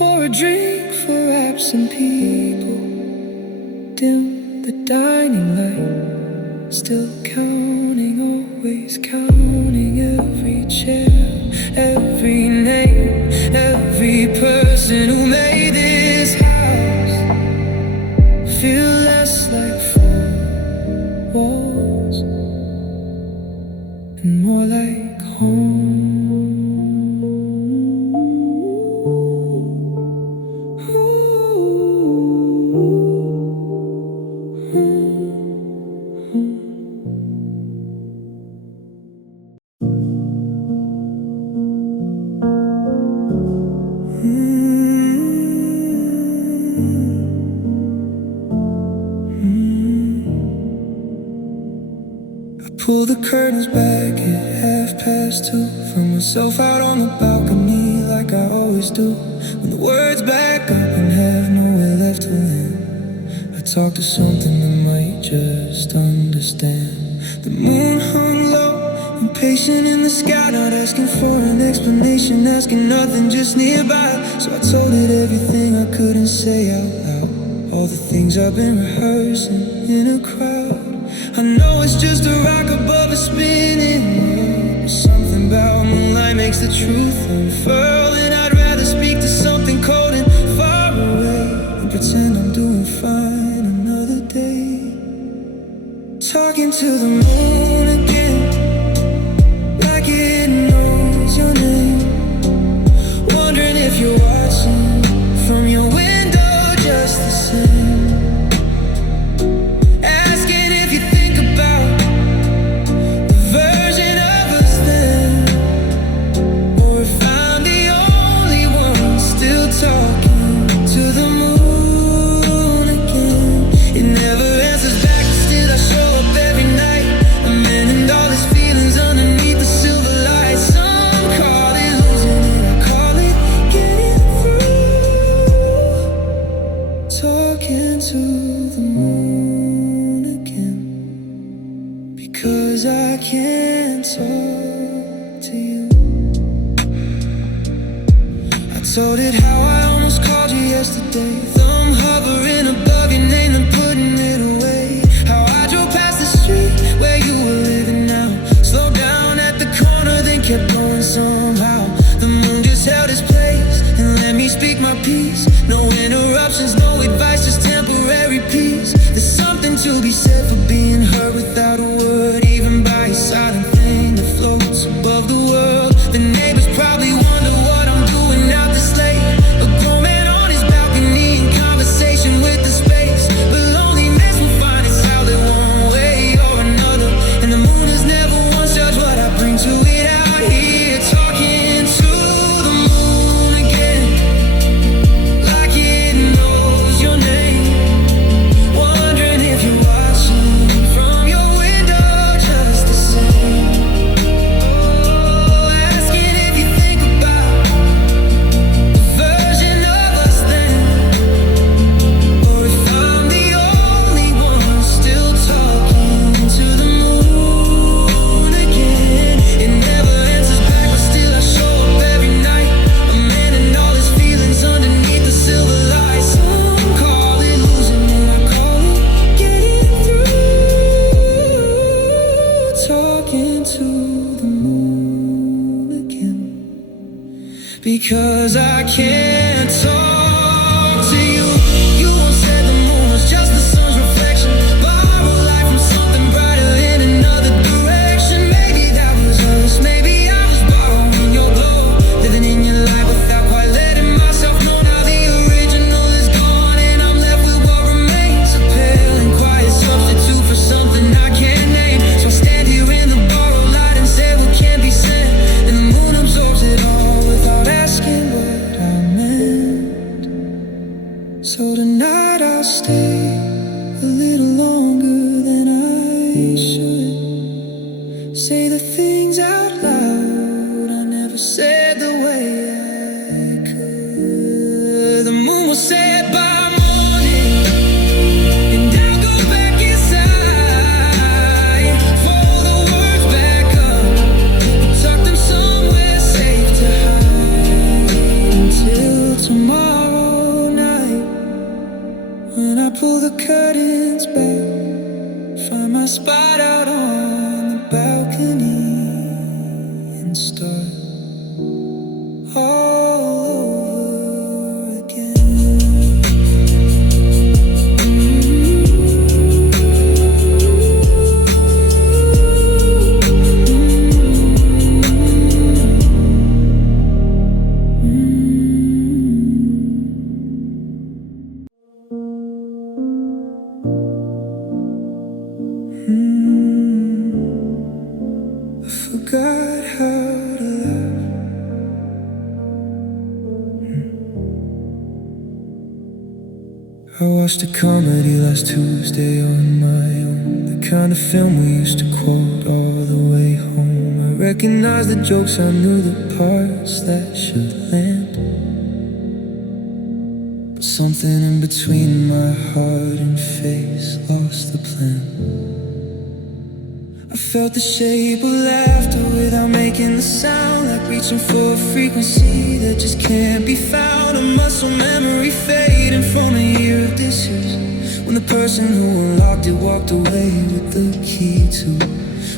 Pour a drink for absent people. Dim the dining light. Still counting, always counting every chair, every name, every person who made this house feel less like four walls and more like home. Pull the curtains back at 2:30. Find myself out on the balcony like I always do. When the words back up and have nowhere left to land, I talk to something that might just understand. The moon hung low, impatient in the sky, not asking for an explanation, asking nothing, just nearby. So I told it everything I couldn't say out loud, all the things I've been rehearsing in a crowd. I know it's just a rock above a spinning world, but something about moonlight makes the truth unfurl. And I'd rather speak to something cold and far away than pretend I'm doing fine another day. Talking to the moon again, like it knows your name. Wondering if you're watching from your window just the same. I can't talk to you. I told it how I almost called you yesterday, thumb hovering above your name and putting it away. How I drove past the street where you were living now, slowed down at the corner then kept going somehow. The moon just held its place and let me speak my piece. No interruptions, no advice, just temporary peace. There's something to be said for being heard without a word, even by a silent thing that floats above the world. The neighbors probably wonder what I'm doing out this late. A grown man on his balcony in conversation with the space, but loneliness will find its outlet one way or another. And the moon has never once judged what I bring to it out here. Talking to the moon again, like it knows your name. Wondering if you're watching from your window just the same. Oh, asking if you think about the version of us then, or if I'm the only one still talking to the moon again. It never answers back, but still I show up every night. A man and all his feelings underneath the silver lights. Some call it losing and I call it getting through. Talking to the moon again, because I can't talk to you. You once said the moon was just the sun's reflection, borrow light from something brighter in another direction. Maybe that was us, maybe I was borrowing your glow, living in your light without quite letting myself know. Now the original is gone and I'm left with what remains, a pale and quiet substitute for something I can't name. So I stand here in the borrowed light and say what can't be said, and the moon absorbs it all without asking what I meant. So tonight I'll stay a little longer than I should. Say the things out loud I never said the way I could. The moon will set by morning, and I'll go back inside. Fold the words back up, tuck them somewhere safe to hide until tomorrow. pull the curtains back, find my spot out on the balcony and start all over again. I forgot how to laugh. I watched a comedy last Tuesday on my own, the kind of film we used to quote all the way home. I recognized the jokes, I knew the parts that should land, but something in between my heart and face lost the plan. I felt the shape of laughter without making the sound, like reaching for a frequency that just can't be found. A muscle memory fading from a year of disuse, when the person who unlocked it walked away with the key to.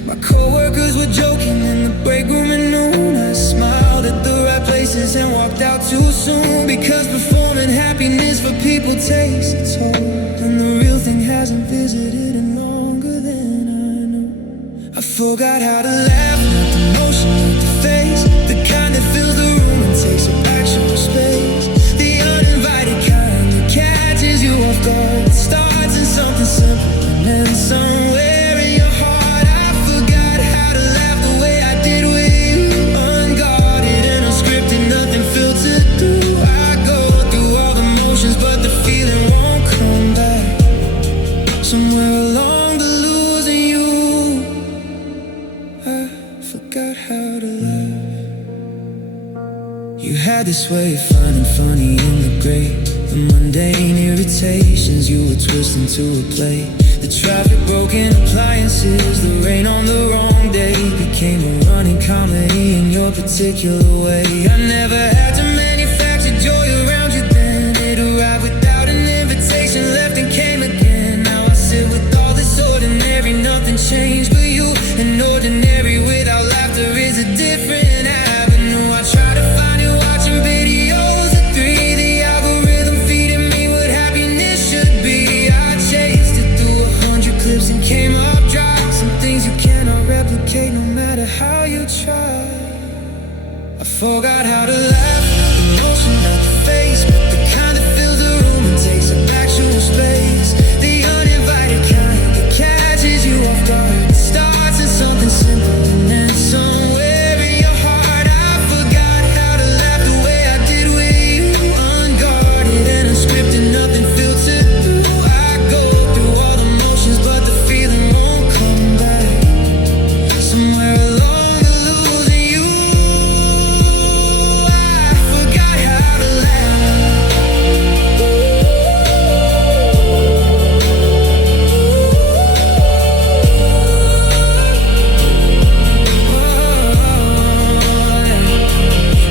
My coworkers were joking in the break room at noon. I smiled at the right places and walked out too soon, because performing happiness for people takes a toll, and the real thing hasn't visited in longer than I know. I forgot how to laugh, not the motion, not the face, the kind that fills the room and takes up actual space. The uninvited kind that catches you off guard. It starts in something simple and then somewhere in your heart. I forgot how to laugh the way I did with you, unguarded and unscripted, nothing filtered through. I go through all the motions, but the feeling won't come back. Somewhere along the losing you, I forgot how to laugh. You had this way of finding funny in the great, the mundane irritations you were twisting to a play. The traffic, broken appliances, the rain on the wrong day became a running comedy in your particular way. I never had to manufacture joy around you then. It arrived without an invitation, left and came again. Now I sit with all this ordinary, nothing changed but you. And ordinary without laughter is a different avenue. I try to find it watching videos of 3, the algorithm feeding me what happiness should be. I chased it through 100 clips and came up dry. Some things you cannot replicate no matter how you try. I forgot how to laugh, the motion, not the face, but the kind that fills the room and takes up actual space. The uninvited kind that catches you off guard. It starts in something simple and then somewhere in your heart. I forgot how to laugh the way I did with you, unguarded and unscripted, nothing filtered through. I go through all the motions, but the feeling won't come back. Somewhere along the losing you, I forgot how to laugh.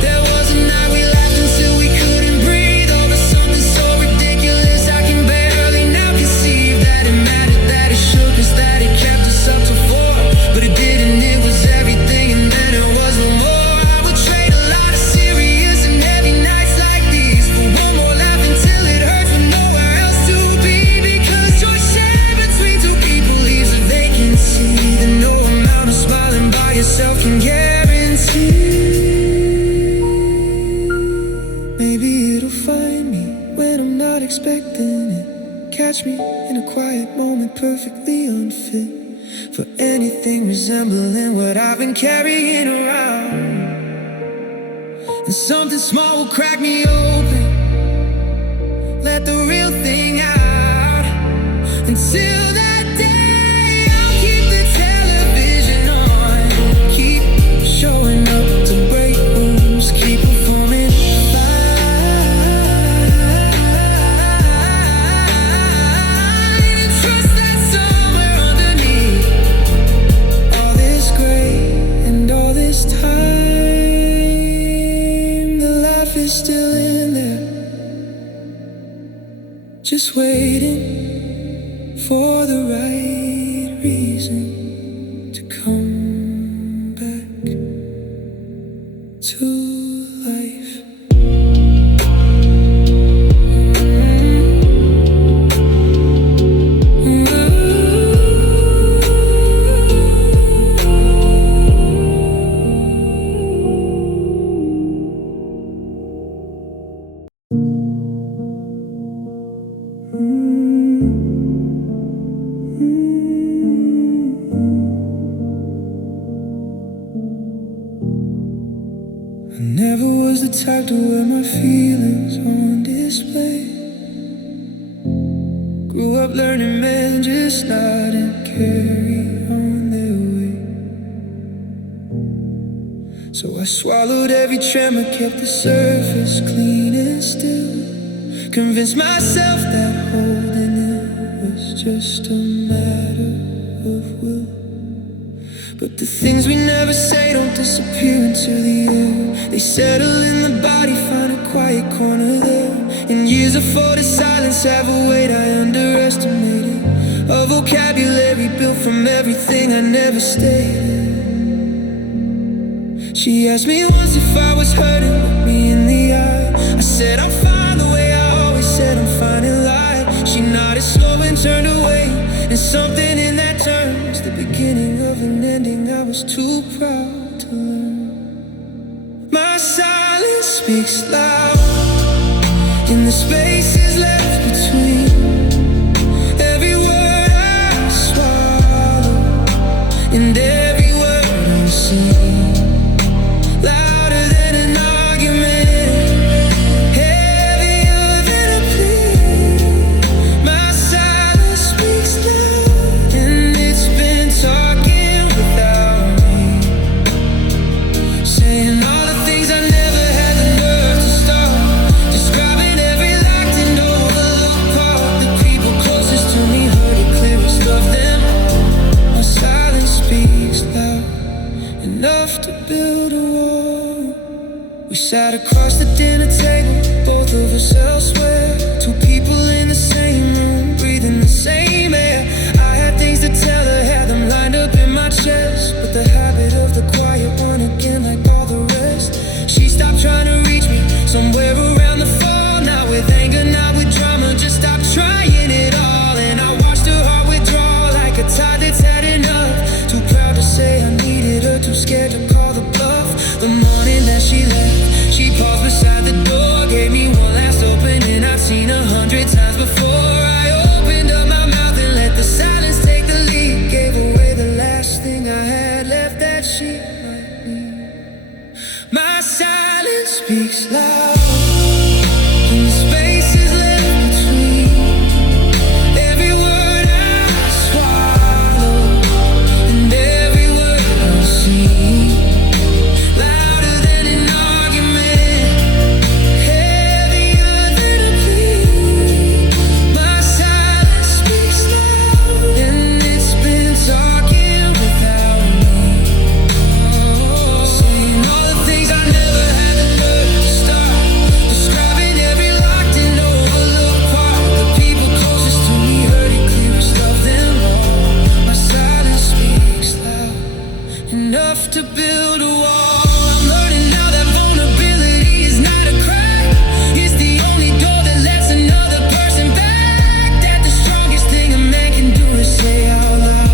There was a night we laughed until we couldn't breathe over something so ridiculous I can barely now conceive that it mattered, that it shook us, that it kept us up till 4. But it didn't, it was everything and then it was no more. I would trade a lot of serious and heavy nights like these for one more laugh until it hurts with nowhere else to be. Because joy shared between two people leaves a vacancy that no amount of smiling by yourself can guarantee. Maybe it'll find me when I'm not expecting it, catch me in a quiet moment perfectly unfit for anything resembling what I've been carrying around. And something small will crack me open, let the real thing out. Until that day, I'll keep the television on, keep showing up to break rooms, keep performing fine, and trust that somewhere underneath all this gray and all this time, the life is still in there. just waiting for the right reason to come back to life. I never was the type to wear my feelings on display. Grew up learning men just nod and carry on their way. So I swallowed every tremor, kept the surface clean and still. Convinced myself that holding it was just a matter of will. But the things we never say don't disappear into the air. They settle in the body, find a quiet corner there. And years of folded silence have a weight I underestimated. A vocabulary built from everything I never stated. She asked me once if I was hurting, looked me in the eye. I said I'm fine the way I always said I'm fine and lied. She nodded slow and turned away, and something in that turn was the beginning of an ending I was too proud to learn. My silence speaks loud in the spaces left between every word I swallow and every word unseen. Louder than an argument, heavier than a plea. My silence speaks loud, and it's been talking without me, saying all the things I never had the nerve to start, describing every locked and overlooked part. The people closest to me heard it clearest of them. My silence speaks loud, enough to build a wall. We sat across the dinner table, both of us elsewhere. Two people in the same room, breathing the same air. I had things to tell her, had them lined up in my chest. But the habit of the quiet one again, like all the rest. She stopped trying to reach me somewhere around the fall. Not with anger, not with drama, just stopped trying it all. And I watched her heart withdraw like a tide that's had enough. Too proud to say I needed her, too scared to call the bluff. The morning that she left, she paused beside the door, gave me one last opening I'd seen 100 times before. I opened up my mouth and let the silence take the lead. Gave away the last thing I had left that she might need. My silence speaks loud in the spaces left between every word I swallow and every word unseen. Louder than an argument, heavier than a plea. My silence speaks loud, and it's been talking without me, saying all the things I never had the nerve to start, describing every locked and overlooked part. The people closest to me heard it clearest of them all. My silence speaks loud, enough to build a wall. I'm learning now that vulnerability is not a crack. It's the only door that lets another person back. That the strongest thing a man can do is say out loud,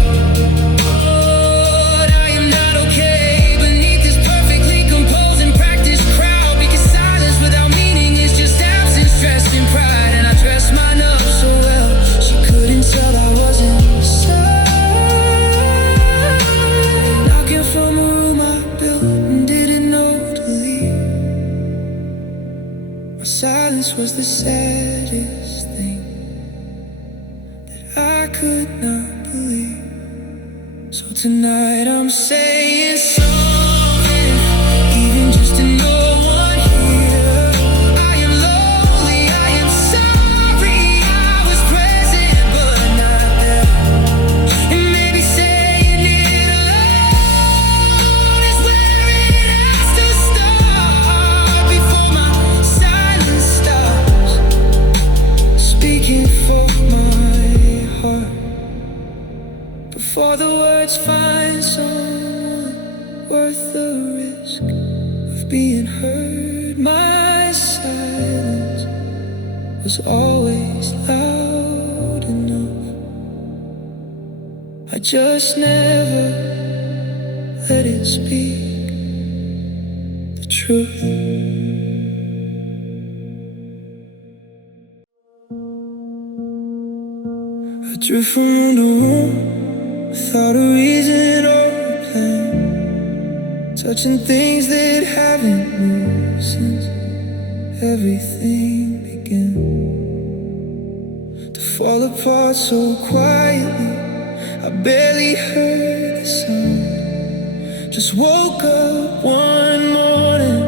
Lord, I am not okay beneath this perfectly composed and practiced crowd. Because silence without meaning is just absence dressed in pride. And I dressed mine up so well, she couldn't tell I wasn't inside. Knocking from a room I built and didn't know to leave. My silence was the saddest thing that I could not believe. So tonight I'm saying something, even just to no one here. I am lonely, I am sorry, I was present but not there. And maybe saying it alone is where it has to start, before my silence stops speaking was always loud enough. I just never let it speak the truth. I drift from room to room without a reason or a plan, touching things that haven't moved since everything began to fall apart so quietly. I barely heard the sound. Just woke up one morning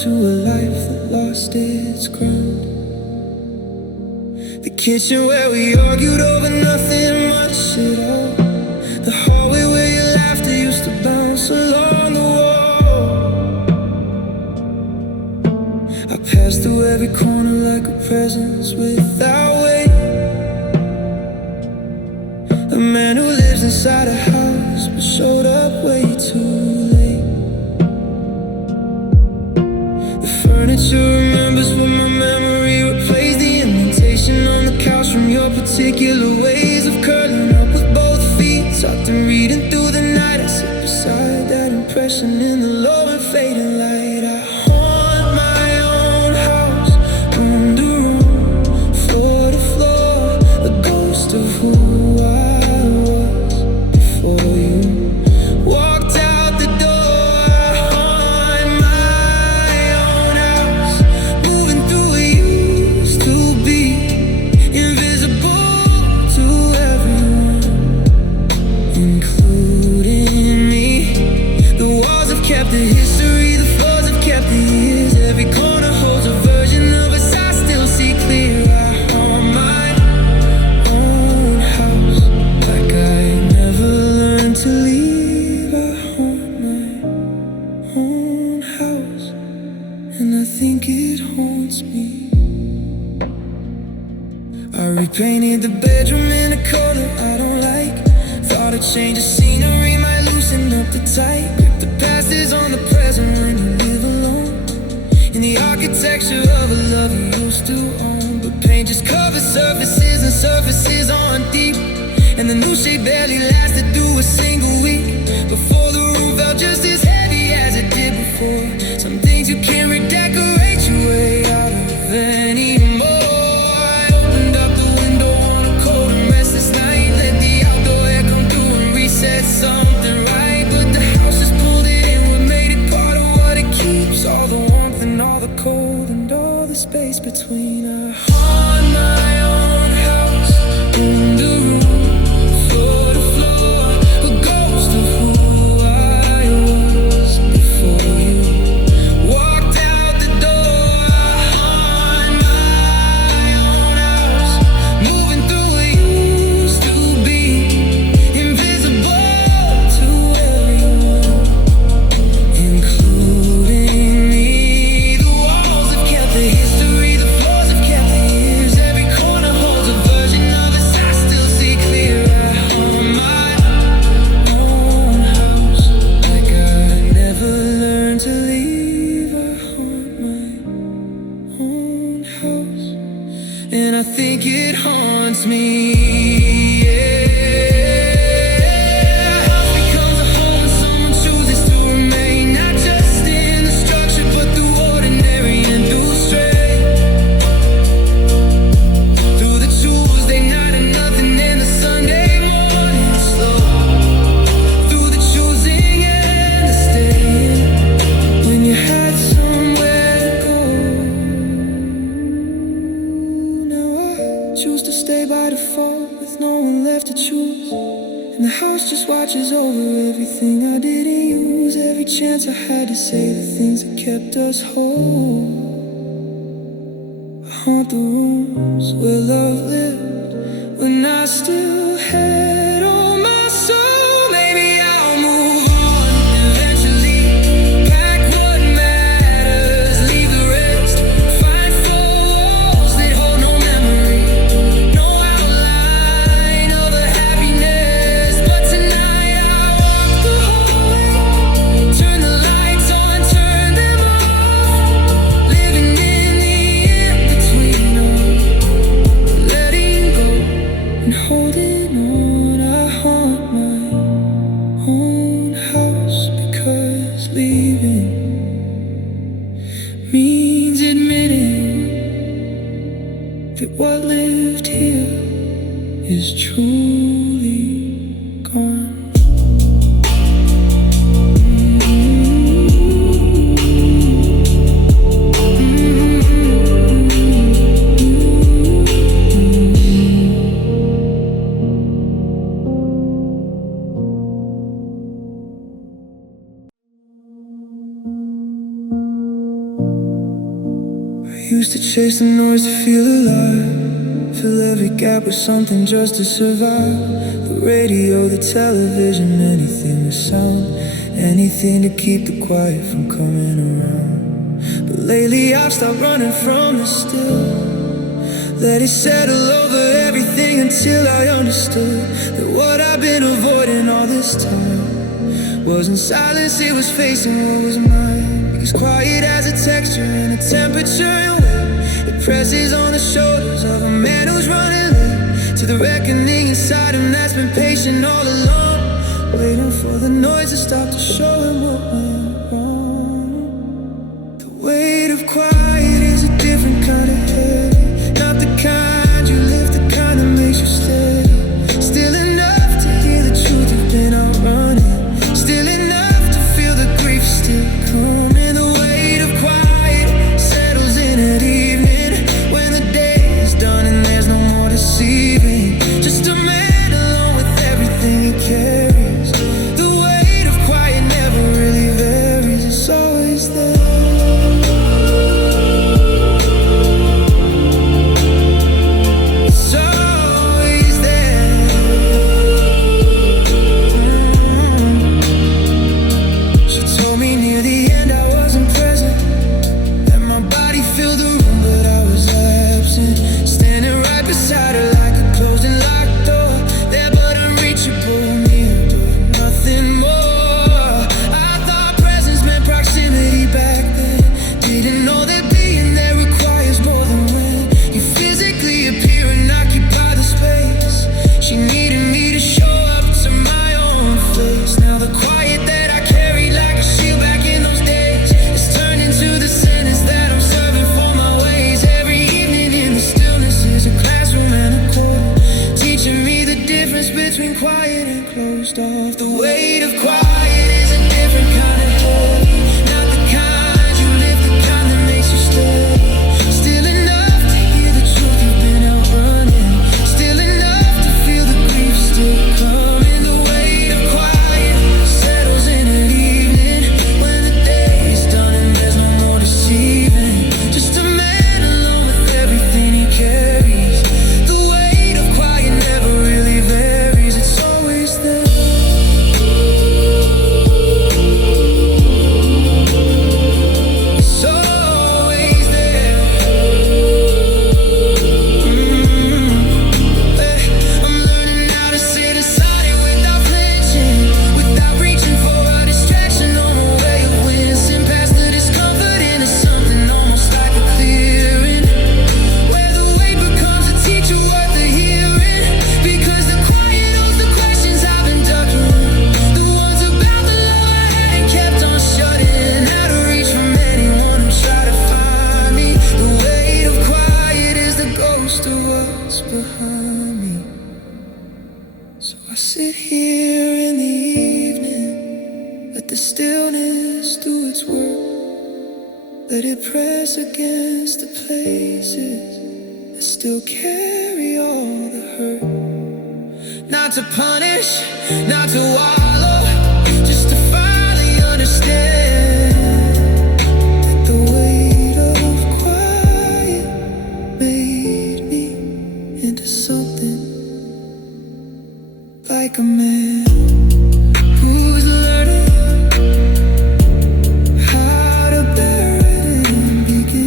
to a life that lost its ground. The kitchen where we argued over nothing much at all. The hallway where your laughter used to bounce along the wall. I passed through every corner like a presence without weight. A man who lives inside a house but showed up way too late. The furniture remembers what my memory replays. The indentation on the couch from your particular ways of curling up with both feet, tucked and reading through the night. I sit beside that impression in the low and fading light. I haunt my own house, room to room, floor to floor, the ghost of who I was before you walked out the door. I haunt my own house, moving through what used to be invisible to everyone, including me. The walls have kept the history, the floors have kept the years. Every corner holds a version of us I still see clear. I haunt my own house like I never learned to leave. I haunt my own house, and I think it haunts me. I repainted the bedroom in a color I don't like. Thought a change of scenery might loosen up the tight grip. The past is on the present when you live alone, in the architecture of a love you used to own. But paint just covers surfaces and surfaces aren't deep, and the new shape barely lasted through a single week before the room felt just as heavy as it did before. Some things you can't redecorate your way out of anymore. I opened up the window on a cold and restless night, let the outdoor air come through and reset something right. But the house just pulled it in, what made it part of what it keeps, all the warmth and all the cold and all the space between. I haunt my own house, room to room, floor to floor, a ghost of who I was before you walked out the door. I haunt my own house, moving through what used to be invisible to everyone, including me. The walls have kept the history, the floors have kept the years. Every corner holds a version of us I still see clear. I haunt my own house like I never learned to leave. I haunt my own house, and I think it haunts me. Yeah. House becomes a home when someone chooses to remain, not just in the structure but through ordinary and through strain, through the Tuesday night and nothing and the Sunday morning slow, through the choosing and the staying when you had somewhere to go. Now I choose to stay by default with no one left to choose, and the house just watches over everything I didn't use. Every chance I had to say the things that kept us whole. I haunt the rooms where love lived when I still had all my soul. Maybe I'll move on eventually, pack what matters, leave the rest, find four walls that hold no memory, no outline of a happiness. But tonight I walk the hallway, turn the lights on, turn them off, living in the in-between. that what lived here is truly gone. Used to chase the noise to feel alive, fill every gap with something just to survive. The radio, the television, anything with sound, anything to keep the quiet from coming around. But lately I've stopped running from the still, let it settle over everything until I understood that what I've been avoiding all this time wasn't silence, it was facing what was mine. Because quiet has a texture and a temperature and weight. It presses on the shoulders of a man who's running late to the reckoning inside him that's been patient all along, waiting for the noise to stop to show him what went wrong. The weight of quiet is a different kind of heavy, not the kind you lift, the kind that makes you steady. Still enough to hear the truth you've been outrunning, still enough to feel the grief still coming. The weight of quiet settles in at evening, when the day is done and there's no more deceiving. Just a man alone with everything he carries. The weight of quiet never really varies, it's always there. It's always there. She told me near the end I wasn't present, that my body filled the room but I was absent, standing right beside her like a closed and locked door, there but unreachable, near but nothing more. I thought presence meant proximity back then, didn't know that being there requires more than when you physically appear and occupy the space. She needed me to show up to my own face. Now the quiet that I carried like a shield back in those days is turned into the sentence that I'm serving for my ways. Every evening in the stillness is a classroom and a court, teaching me the difference between quiet and closed off. The weight of quiet is a different kind of heavy, not the kind you live, the kind that makes you steady. Still enough to hear the truth you've been outrunning, still enough to feel the grief still coming. The weight of quiet settles in at evening, when the day is done and there's no more deceiving. Just a man alone with everything he carries. The weight of quiet never really varies, it's always there. It's always there. I'm learning how to sit aside it without flinching, without reaching for a distraction on my way of wincing past the discomfort into something almost like a clearing, where the weight becomes a teacher worth the hearing. Because the quiet holds the questions I've been ducking, the ones about the love I hadn't kept on shutting, how to reach from anyone who tried to find me. The weight of quiet is the ghost of what's behind me. So I sit here in the evening, let the stillness do its work, let it press against the places that still carry all the hurt. Not to punish, not to wallow, just to finally understand that the weight of quiet made me into something like a man who's learning how to bear it and begin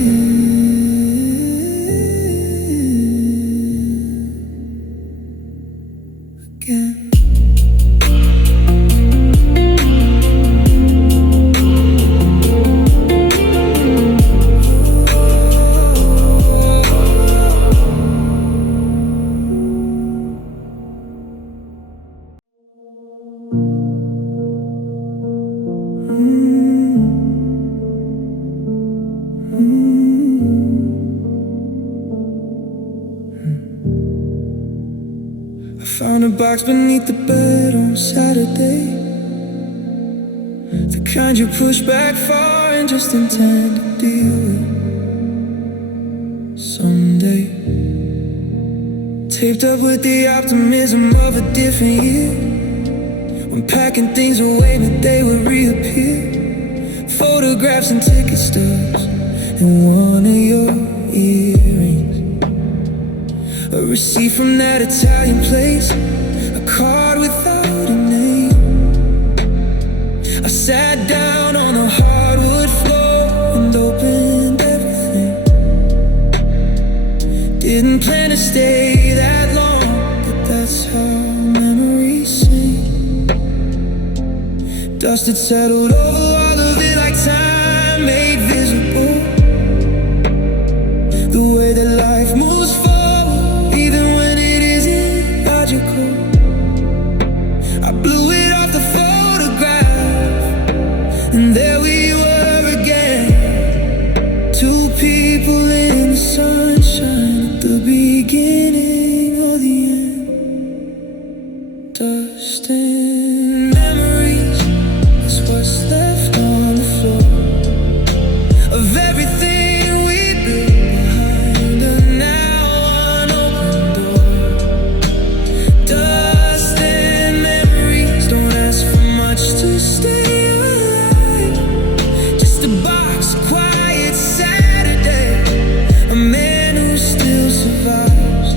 again. Found a box beneath the bed on Saturday, the kind you push back far and just intend to deal with someday. Taped up with the optimism of a different year, when packing things away but they would reappear. Photographs and ticket stubs and one of your earrings, a receipt from that Italian place, a card without a name. I sat down on the hardwood floor and opened everything. Didn't plan to stay that long, but that's how memories sing. Dust had settled over all of it like time made visible, the way that life moves forward even when it isn't logical. I blew it off the photograph, and there we were again, two people in the sunshine at the beginning or the end. Dust and memories is what's left on the floor of everything we built behind a now unopened door. Dust and memories don't ask for much to stay alive. Just a box, a quiet Saturday, a man who still survives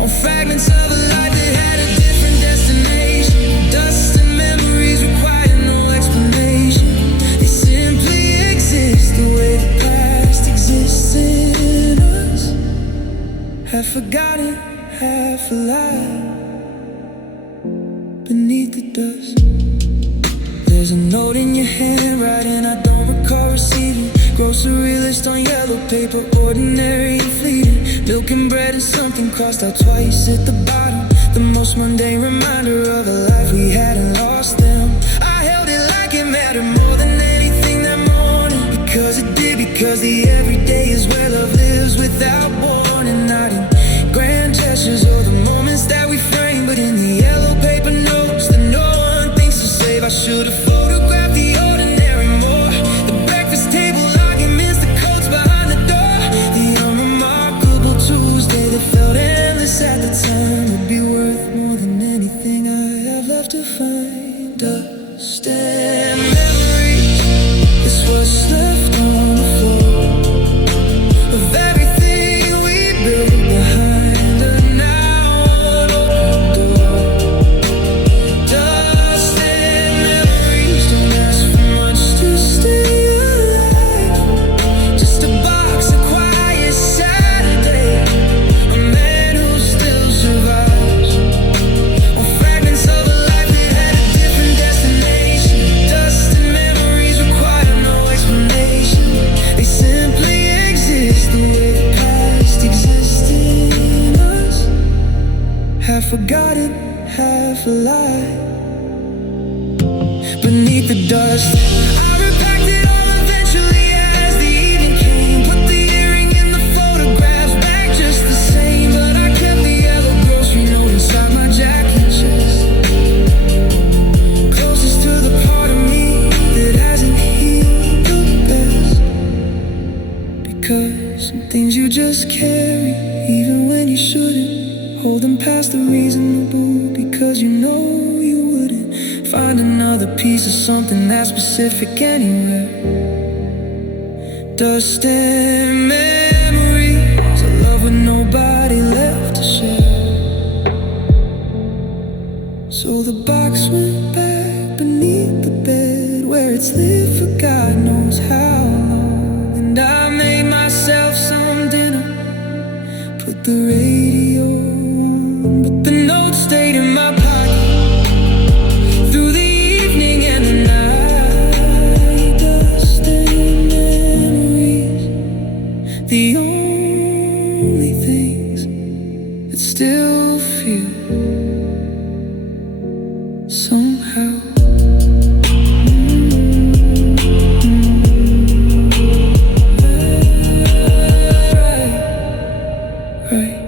on fragments of a life that had a different destination. Dust and memories require no explanation, they simply exist the way the past exists in us, half forgotten, half alive beneath the dust. There's a note in your handwriting I don't recall receiving. Grocery list on yellow paper, ordinary and fleeting. Milk and bread and something crossed out twice at the bottom, the most mundane reminder of a life we hadn't lost them. I held it like it mattered more than anything that morning, because it did, because the everyday is where love lives without warning. Not in grand gestures or the moments that we frame, but in the yellow paper notes that no one thinks to save. I should have photographed the ordinary more, the breakfast table arguments, the coats behind the door, the unremarkable Tuesday that felt endless at the time would be worth more than anything I have left to find. Dust and memories is what's left on the floor of everything we built behind a now unopened door. Dust and memories don't ask for much to stay alive. Just a box, a quiet Saturday, a man who still survives on fragments of a life that had a different destination. Dust and memories require no explanation, they simply exist the way the past exists in us, half forgotten, half alive beneath the dust. I repacked it all eventually as the evening came. Put the earring in the photographs back just the same, but I kept the yellow grocery note inside my jacket chest, closest to the part of me that hasn't healed the best. Because some things you just carry even when you shouldn't, hold them past the reasonable, because you know you wouldn't find another piece of something that's specific anywhere. Dust and memories, a love with nobody left to share. So the box went back beneath the bed, where it's lived for God knows how long. And I made myself some dinner, put the radio on, but the note stayed in my pocket through the evening and the night. Dust and memories, the only things that still feel somehow. Right.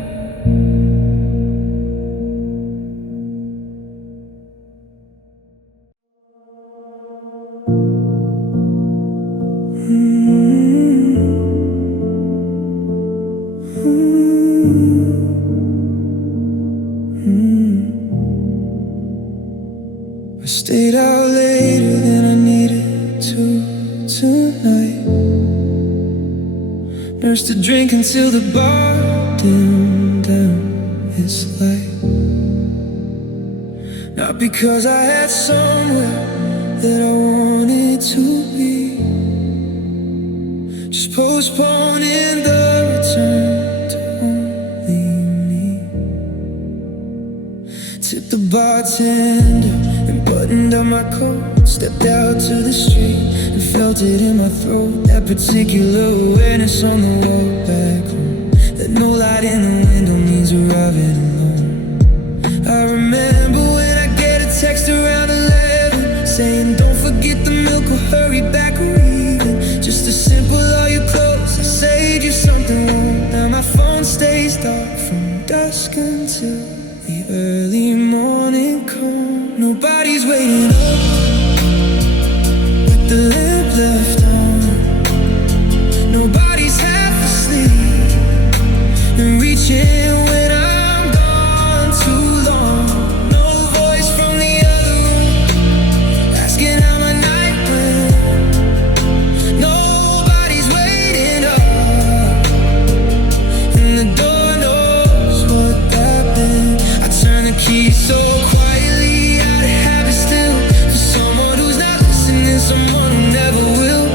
Stayed out later than I needed to tonight. Nursed a drink until the bar dimmed down its light. Not because I had somewhere that I wanted to be, just postponing the return to only me. Tipped the bartender and buttoned up my coat. Stepped out to the street and felt it in my throat. That particular awareness on the walk back home, that no light in the window means arriving alone. I remember when I get a text around 11 saying don't forget the milk or hurry back or even just a simple are you close. I saved you something warm. Now my phone stays dark from dusk until the early morning calm. Nobody's waiting up with the lamp left on. Nobody's half asleep and reaching when I'm gone too long. No voice from the other room asking how my night went. Nobody's waiting up and the door knows what that meant. I turn the key so quietly out of habit still, for someone who's not listening, someone who never will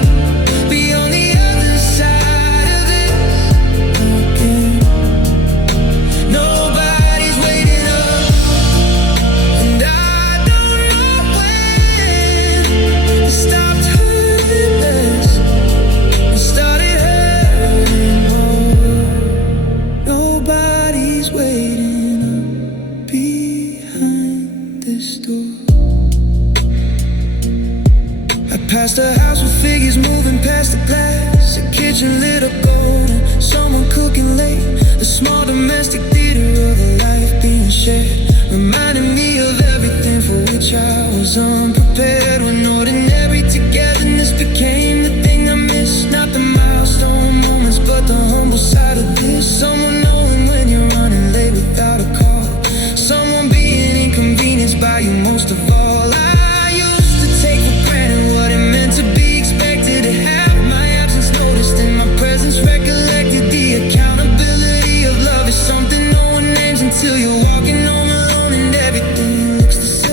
be on the other side of this again. Nobody's waiting up, and I don't know when it stopped hurting less and started hurting more. Nobody's waiting up behind this door. I passed a house with figures moving past the glass, a kitchen lit up gold, someone cooking late, a small domestic theater of a life being shared, reminding me of everything for which I was unprepared. When ordinary togetherness became the thing I missed, not the milestone moments but the humble side of this. Someone knowing when you're running late without a call, someone being inconvenienced by you most of all. I used to take for granted what it meant to be expected, to have my absence noticed and my presence recollected. The accountability of love is something no one names until you're walking home alone and everything looks the same.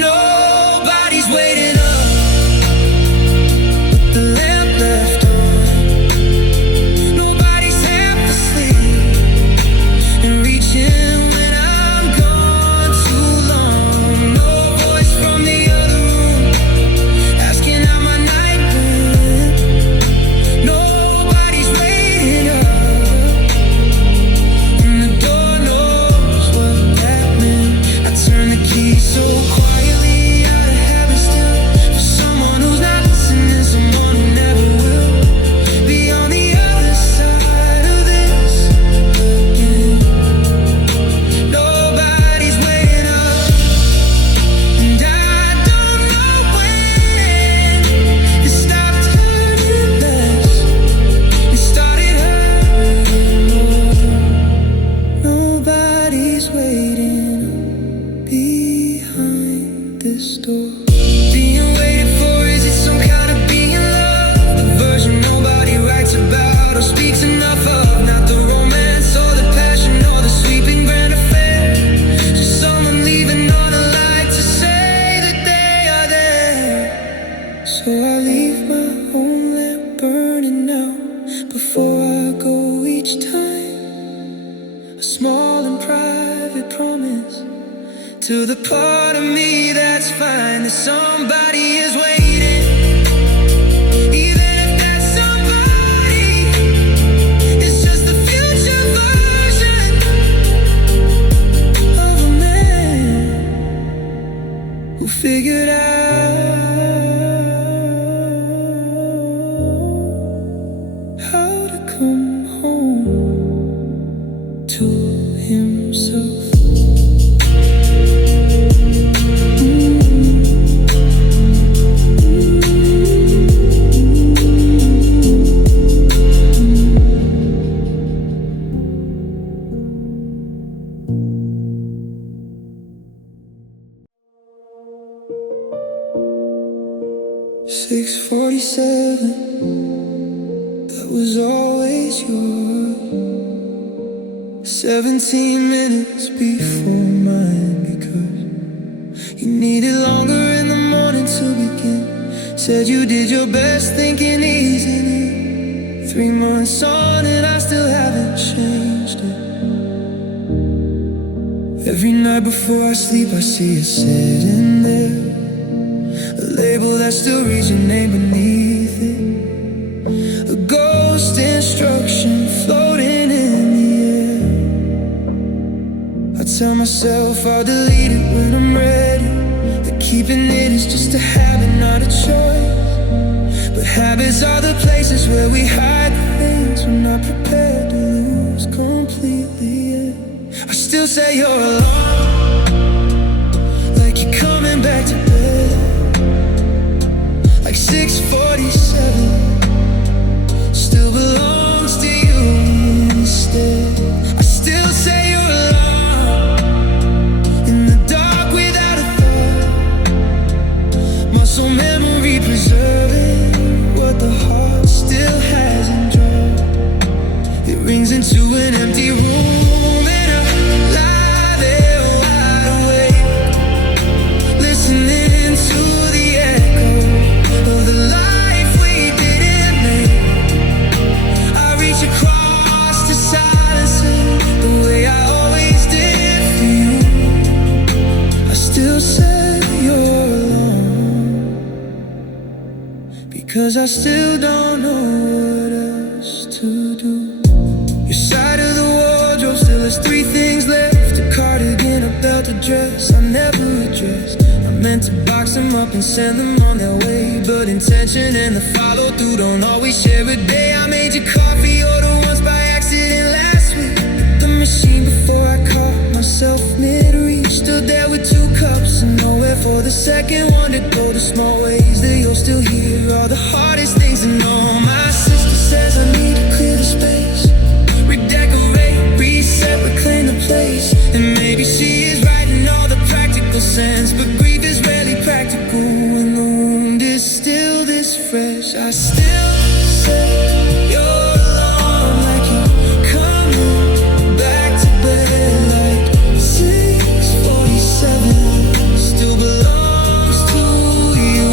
Nobody's waiting up with the lamp left on. Nobody's half asleep and reaching when I'm gone too long. No voice from the other room asking how my night went. Nobody's waiting up and the door knows what that meant. I turn the key so quietly out of habit still, for someone who's not listening, someone who never will be on the other side of this again. Nobody's waiting up, and I don't know when it stopped hurting less and started hurting more. Nobody's waiting up behind this door. Being waited for, is it some kind of being loved? The version nobody writes about or speaks enough of. Not the romance or the passion or the sweeping grand affair, just someone leaving on a light to say that they are there. So I leave my own lamp burning now before I go each time. A small and private promise to the part of me that's fine, that somebody is waiting, even if that somebody is just the future version of a man who figured out how to come home to himself. 6:47, that was always yours. 17 minutes before mine, because you needed longer in the morning to begin. Said you did your best thinking easily. 3 months on and I still haven't changed it. Every night before I sleep I see you sitting there, a label that still reads your name beneath it, a ghost instruction floating in the air. I tell myself I'll delete it when I'm ready, that keeping it is just a habit, not a choice. But habits are the places where we hide the things we're not prepared to lose completely. I still say you're alone, like you're coming back to bed, like 6:47 still belongs to you instead. I still say you're alone, in the dark without a thought, muscle memory preserving what the heart still hasn't drawn. It rings into an empty room, because I still don't know what else to do. Your side of the wardrobe still has 3 things left, a cardigan, a belt, a dress I never addressed. I meant to box them up and send them on their way, but intention and the follow through don't always share a day. I made you coffee, ordered once by accident last week, hit the machine before I caught myself mid-reach. Stood there with 2 cups and nowhere for the second one to go. The small ways that you'll still hear are the hardest things to know. My sister says I need to clear the space, redecorate, reset, reclaim the place. And maybe she is right in all the practical sense, but grief is rarely practical when the wound is still this fresh. I still say you're alone, like you're coming back to bed, like 6:47 still belongs to you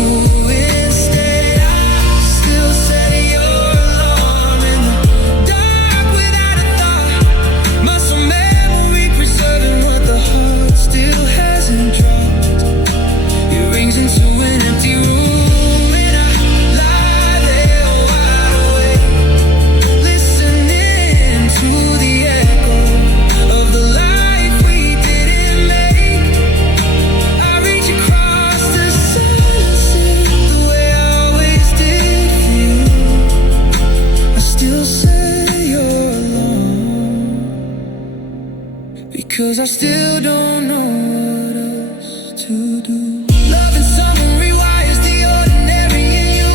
instead. I still say you're alone, in the dark without a thought, muscle memory preserving what the heart still hasn't dropped. It rings into an empty room and I lie there wide awake, listening to the echo of the life we didn't make. I reach across the sunset the way I always did for you. I still say you're alone, because I still don't know what else to do. Loving someone rewires the ordinary in you,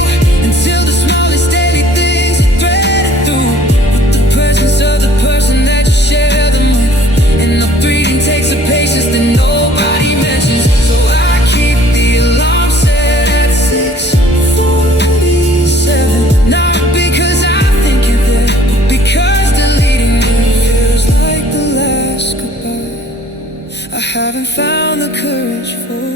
until the smallest daily things are threaded through with the presence of the person that you share them with. And the breathing takes a patience that nobody mentions, so I keep the alarm set at 6:47. Not because I think you're there, but because deleting you feels like the last goodbye I haven't found the courage for.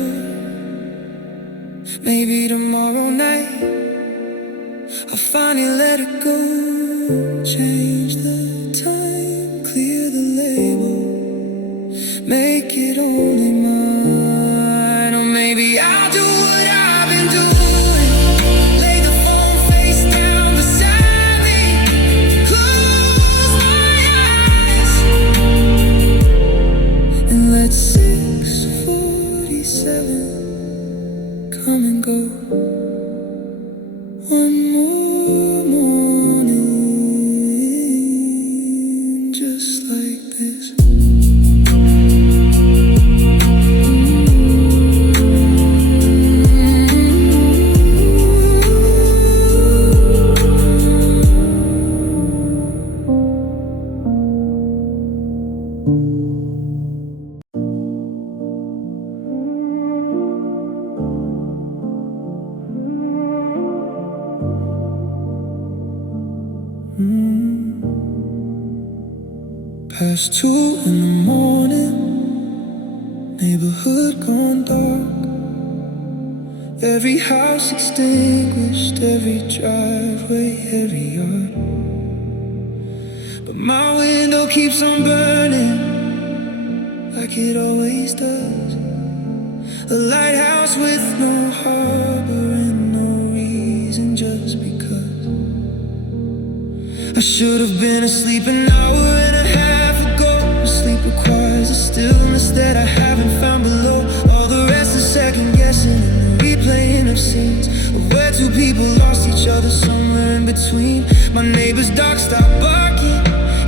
Past 2 in the morning, neighborhood gone dark. Every house extinguished, every driveway, every yard. But my window keeps on burning like it always does. A lighthouse with no harbor and no reason, just because. I should have been asleep an hour and a half ago. Sleep requires a stillness that I haven't found below. All the rest is second guessing and the replaying of scenes of where two people lost each other somewhere in between. My neighbor's dog stopped barking,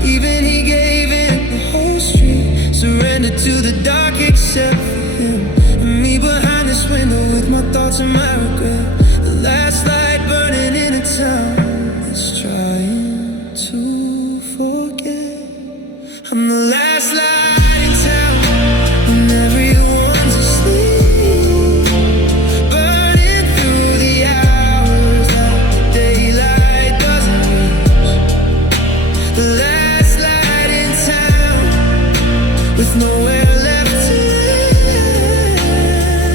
even he gave in. The whole street surrendered to the dark except for him and me behind this window with my thoughts and my regret. The last light burning in a town that's trying to forget. I'm the last light in town when everyone's asleep, burning through the hours that the daylight doesn't reach. The last light in town with nowhere left to live,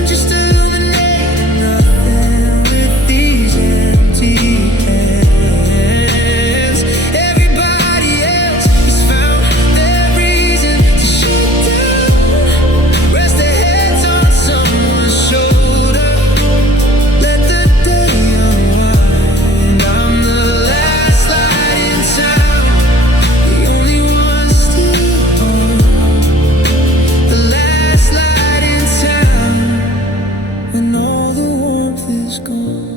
just illuminating nothing with these empty hands. Everybody else has found their reason to shut down, rest their heads on someone's shoulder, let the day unwind. I'm the last light in town, the only one still on, the last light in town when all the warmth is gone.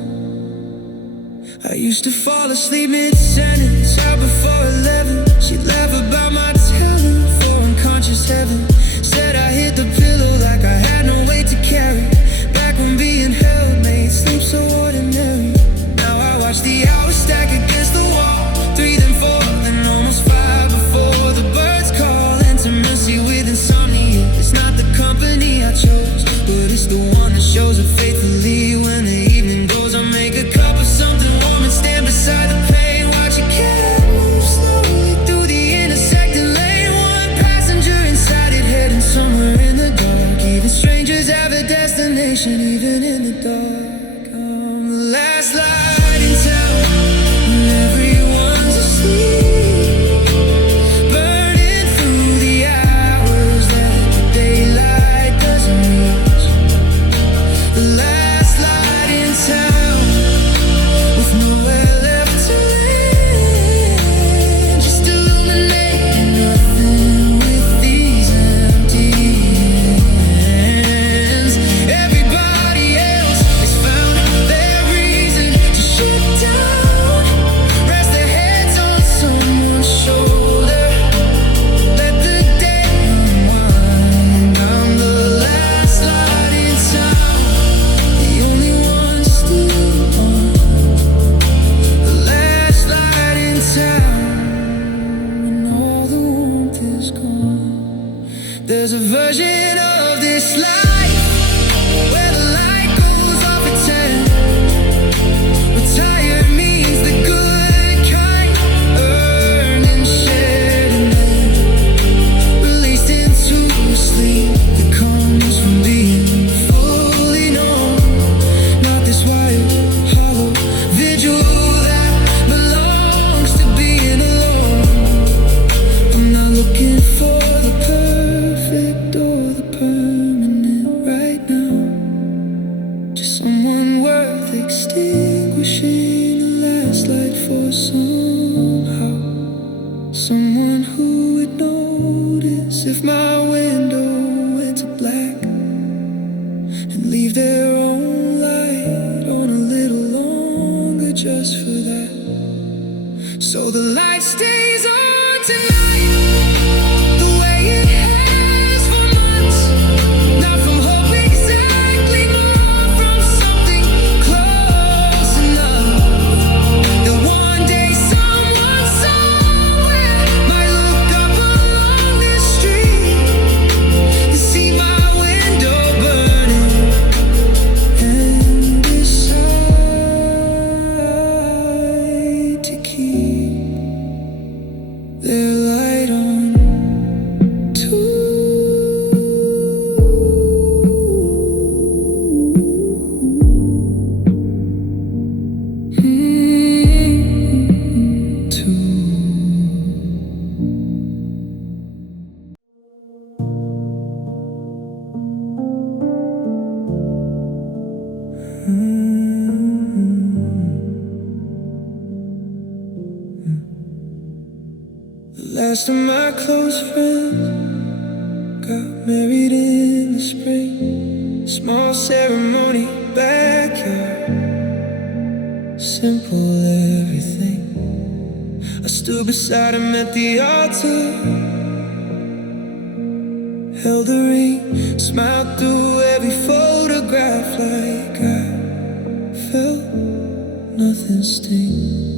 I used to fall asleep mid-sentence, out before 11. She'd laugh about my talent for unconscious heaven. Said I hit the pillow like I had no weight to carry. Back when being held made sleep so ordinary. Now I watch the hours stack against the wall, 3 then 4, then almost 5 before the birds call. Intimacy with insomnia, it's not the company I chose, but it's the one that shows up faithfully. When the evening goes, I make a cup of something warm and stand beside the pane. Watch a cat move slowly through the intersecting lane. One passenger inside it, heading somewhere in the dark. Even strangers have a destination, even in the dark. I'm the last light in town when everyone's asleep, burning through the hours that the daylight doesn't reach. The last light in town with nowhere left to live, just illuminating nothing with these empty hands. Everybody else has found their reason to shut down, rest their heads on someone's shoulder, let the day unwind. I'm the last light in town, the only one still on, the last light in town when all the warmth is gone. There's a version of this life where the light goes off at 10. Retired means the good kind, earned and shared and then released into a sleep that comes from being fully known. Not this wild, hollow vigil that belongs to being alone. I'm not looking for the perfect or the permanent right now, just someone worth extinguishing the last light for somehow. Someone who would notice if my window went to black and leave their own light on a little longer just for that. So the light stays on tonight, the way it has for months. Not from hope exactly, more from something close enough that one day someone somewhere might look up along this street and see my window burning and decide to keep their light on. The last of my close friends got married in the spring. Small ceremony, backyard, simple everything. I stood beside him at the altar, held the ring, smiled through every photograph like I felt nothing sting.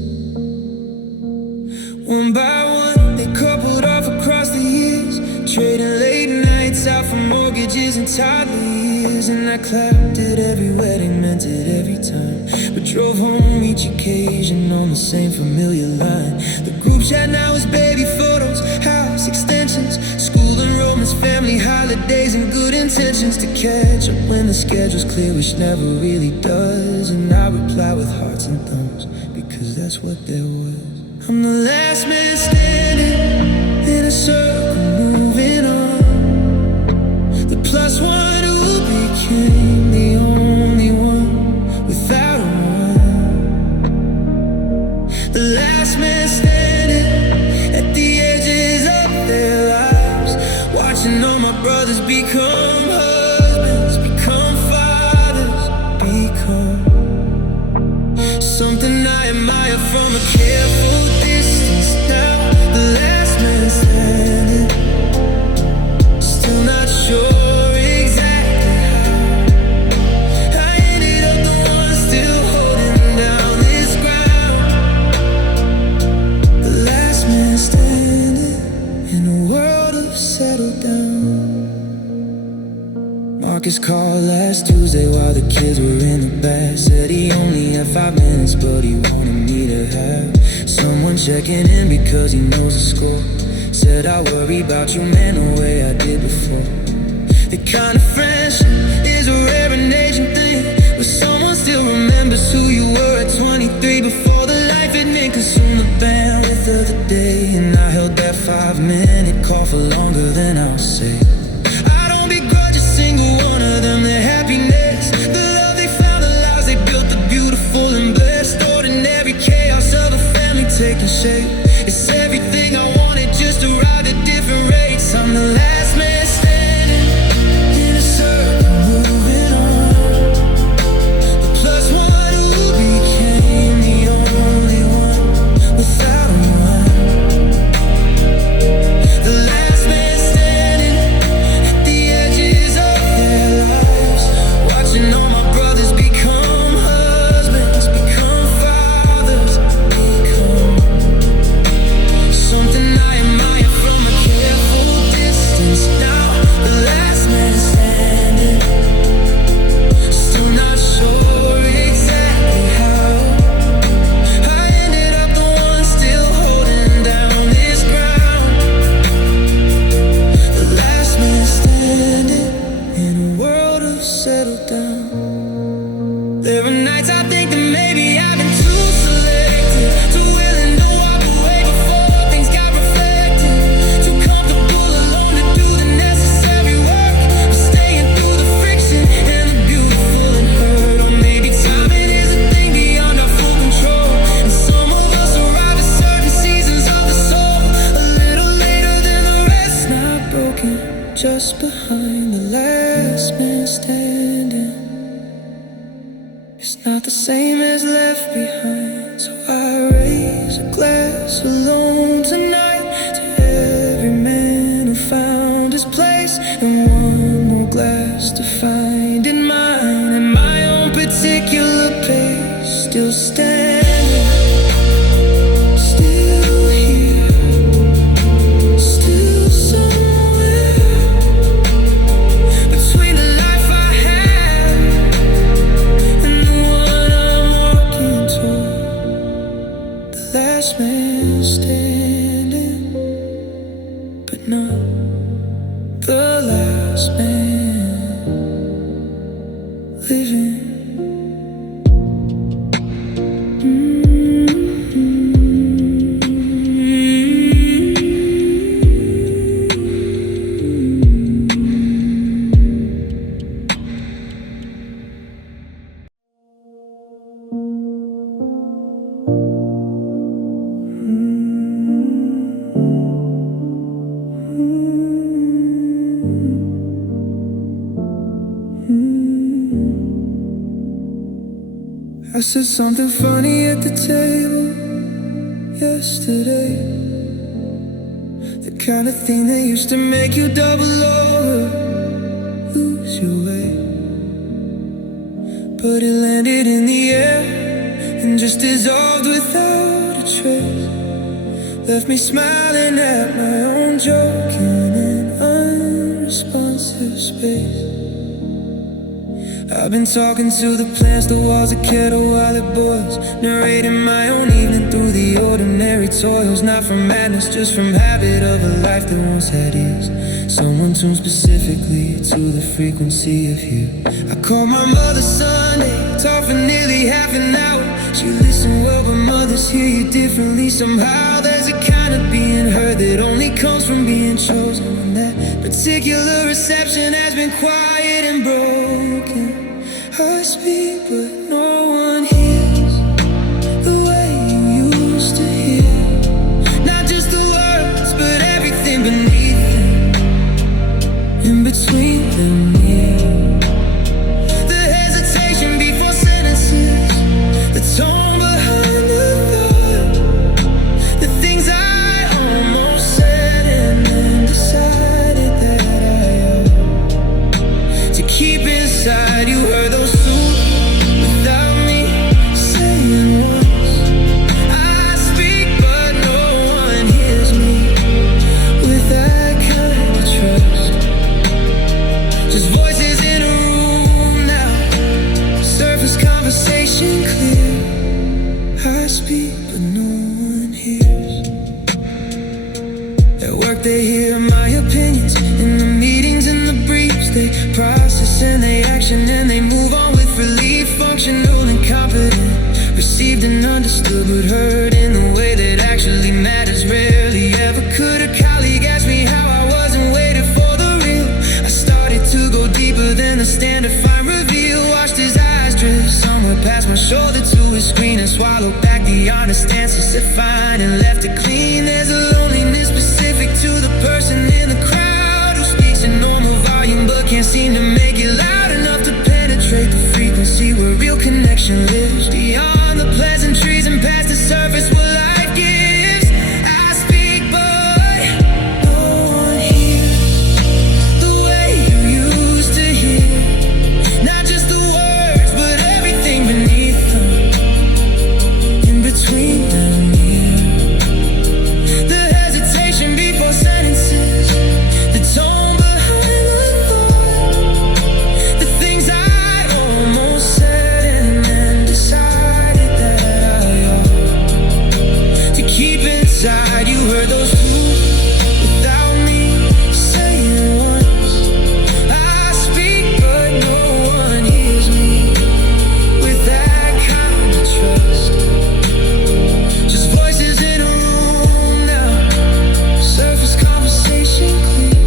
One by one, they coupled off across the years, trading late nights out for mortgages and toddler years. And I clapped at every wedding, meant it every time, but drove home each occasion on the same familiar line. The group chat now is baby photos, house extensions, school enrollments, family holidays, and good intentions to catch up when the schedule's clear, which never really does. And I reply with hearts and thumbs, because that's what there was. I'm the last man standing in a circle, moving on. The plus one who became the only one without a one. The last man standing at the edges of their lives, watching all my brothers become husbands, become fathers, become something I admire from a careful distance. Now the last man standing, still not sure exactly how I ended up the one still holding down this ground. The last man standing in a world of settled down. Marcus called last Tuesday while the kids were in the back. Said he only had 5 minutes, but he wanted me to have someone checking in because he knows the score. Said I worry about you, man, the way I did before. The kind of friendship is a rare and Asian thing, where someone still remembers who you were at 23, before the life it meant consumed the bandwidth of the day. And I held that 5-minute call for longer than I'll say. I don't begrudge a single one of them their happiness, the love they found, the lives they built, the beautiful and blessed. Ordinary chaos of a family taking shape. It's everything I wanted, just arrived at different rates. I'm the last man standing in a circle, moving on. The plus one who became the only one without a one. The last man standing at the edges of their lives, watching all my brothers become husbands, become fathers, become something I admire from a careful distance. Now the last man standing, still not sure exactly how I ended up the one still holding down this ground. The last man standing in a world of settled down. There are nights I think that maybe I've been too selective, too willing to walk away before things got reflected, too comfortable alone to do the necessary work, but staying through the friction and the beautiful and hurt. Or maybe timing is a thing beyond our full control, and some of us arrive at certain seasons of the soul a little later than the rest. Not broken, just behind the last man standing. It's not the same as left behind, so I raise a glass alone tonight to every man who found his place, and one more glass to find in mine, and my own particular pace. Still standing, still here, still somewhere between the life I have and the one I'm walking toward. The last man standing, but not the last man living. I said something funny at the table yesterday, the kind of thing that used to make you double over, lose your way. But it landed in the air and just dissolved without a trace. Left me smiling at my own joke in an unresponsive space. I've been talking to the plants, the walls, the kettle while it boils, narrating my own evening through the ordinary toils. Not from madness, just from habit of a life that once had ease. Someone tuned specifically to the frequency of you. I called my mother Sunday, talked for nearly half an hour. She listened well, but mothers hear you differently somehow. There's a kind of being heard that only comes from being chosen. And that particular reception has been quiet and broken. I speak, but no one hears the way you used to hear. Not just the words, but everything beneath them, in between them, yeah. The hesitation before sentences, the tone behind the thought, the things I almost said and then decided that I ought to keep inside. You heard those truths without me saying once. I speak, but no one hears me with that kind of trust. Just voices in a room now, surface conversation clear. I speak, but no one hears. At work they hear my opinions, in the meetings and the briefs they process and they action and they move on with relief. Functional and competent, received and understood, but heard in the way that actually matters. Rarely ever could a colleague ask me how I was and waited for the real. I started to go deeper than the standard fine reveal. Watched his eyes drift somewhere past my shoulder to his screen and swallowed back the honest answer. Said fine and left it clean. There's a loneliness specific to the person in the crowd who speaks in normal volume but can't seem to make it loud enough to penetrate the frequency where real connection lives. Beyond the pleasantries and past the surface where life gives. I speak, but no one hears the way you used to hear. Not just the words, but everything beneath them, in between them, yeah. The hesitation before sentences, the tone behind the thought, the things I almost said and then decided that I ought to keep inside. You heard those truths without me saying once. I speak, but no one hears me with that kind of trust. Just voices in a room now, surface conversation clear.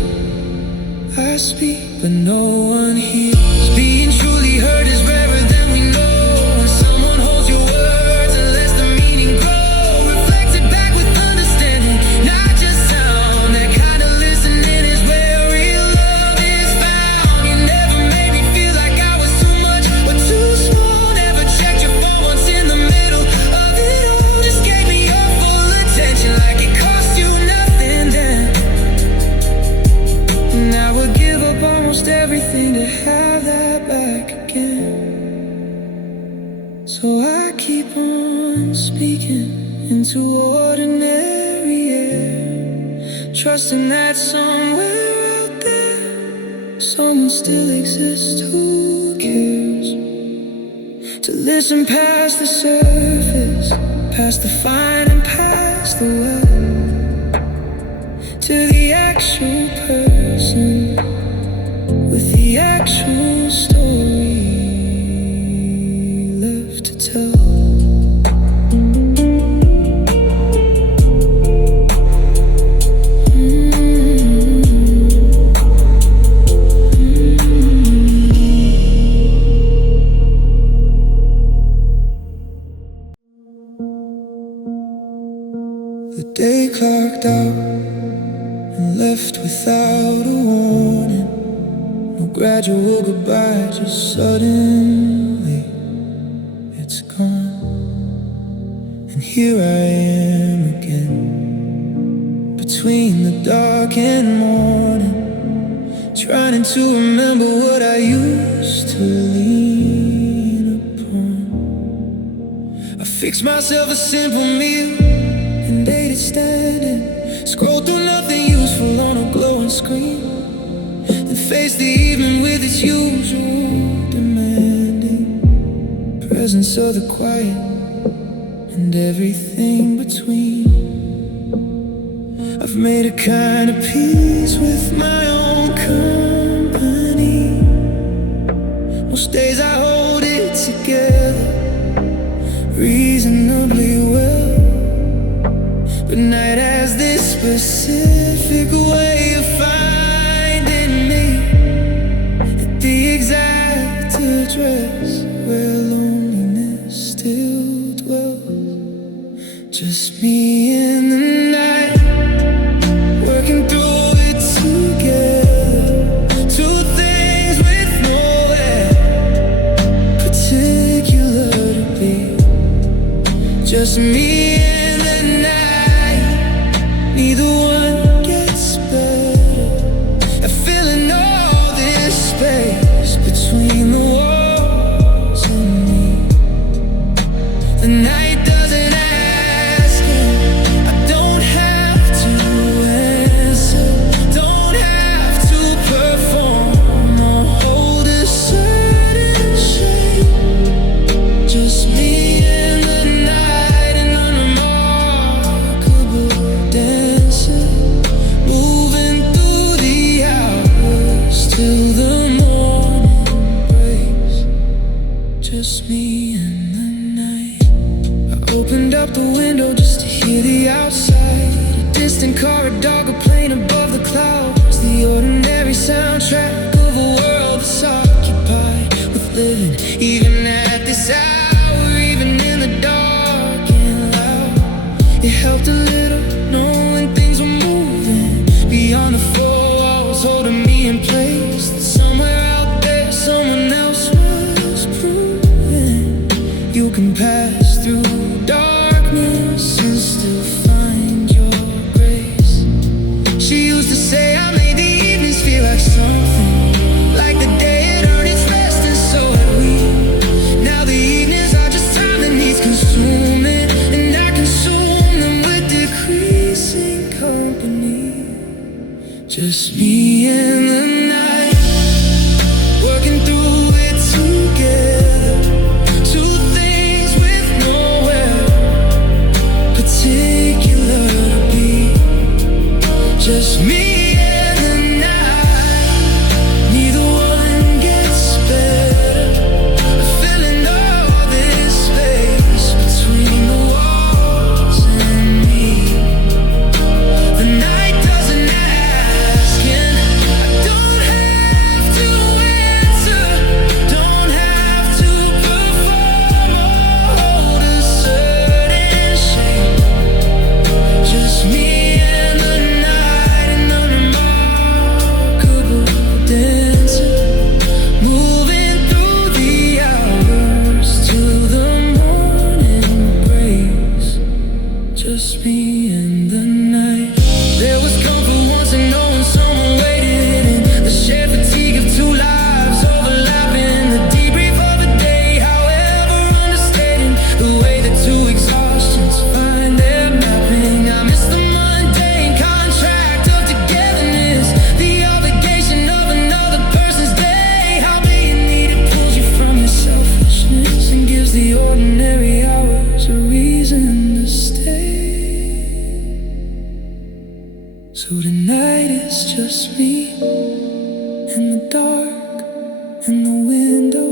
I speak, but no one hears. Being truly heard is rarer than we know. When someone holds your words and lets the meaning grow, reflected back with understanding, not just sound. That kind of listening is where real love is found. You never made me feel like I was too much or too small. Never checked your phone once in the middle of it all. Just gave me your full attention like it cost you nothing then. And I would give up almost everything to have that back again. So I keep on speaking into ordinary air, trusting that somewhere out there someone still exists who cares. To listen past the surface, past the fine and past the well, to the actual person with the actual story left to tell. The day clocked out and left without a warning. No gradual goodbye, just suddenly it's gone. Here I am again, between the dark and morning, trying to remember what I used to lean upon. I fixed myself a simple meal and ate it standing. Scrolled through nothing useful on a glowing screen, then faced the evening with its usual demanding presence of the quiet and everything between. I've made a kind of peace with my own company. Most days I hold it together reasonably well, but night has this specific way of finding me at the exact address where loneliness still dwells. Just me in the night, working through it together. Two things with nowhere particular to be. Just me in the night, neither one gets better at filling all this space between the walls and me. The night doesn't ask, I don't have to answer, don't have to perform or hold a certain shape. Just me in the night, an unremarkable dancer, moving through the hours till the morning breaks. Just me in the night. I opened up the window just to hear the outside, a distant car, a dog, a plane above the clouds, the ordinary soundtrack of a world that's occupied with living, even at this hour, even in the dark and loud. It helped a little knowing things were moving beyond the four walls, holding me in place. That somewhere out there, someone else was proving you can pass through darkness and still find your grace. She used to say I made the evenings feel like something, like the day had earned its rest, and so had we. Now the evenings are just time that needs consuming, and I consume them with decreasing company. Just me in the night, working through it together. Two things with nowhere particular to be. Just me in the night, neither one gets better at filling all this space between the walls and me. The night doesn't ask, and I don't have to answer, don't have to perform or hold a certain shape. Just me in the night, an unremarkable dancer, moving through the hours till the morning breaks. Just me in the night. There was comfort once in knowing someone waited, in the shared fatigue of two lives overlapping, the debrief of a day, however understated, the way the two exhaustions find their mapping. I miss the mundane contract of togetherness, the obligation of another person's day, how being needed pulls you from your selfishness and gives the ordinary hours a reason to stay. So tonight it's just me and the dark and the window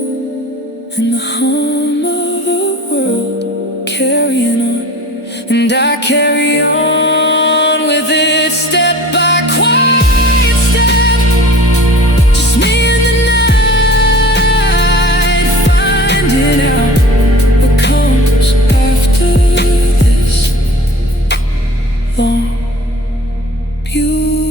and the hum of the world carrying on, and I carry on with it step by quiet step. Just me in the night, finding out what comes after this long, beautiful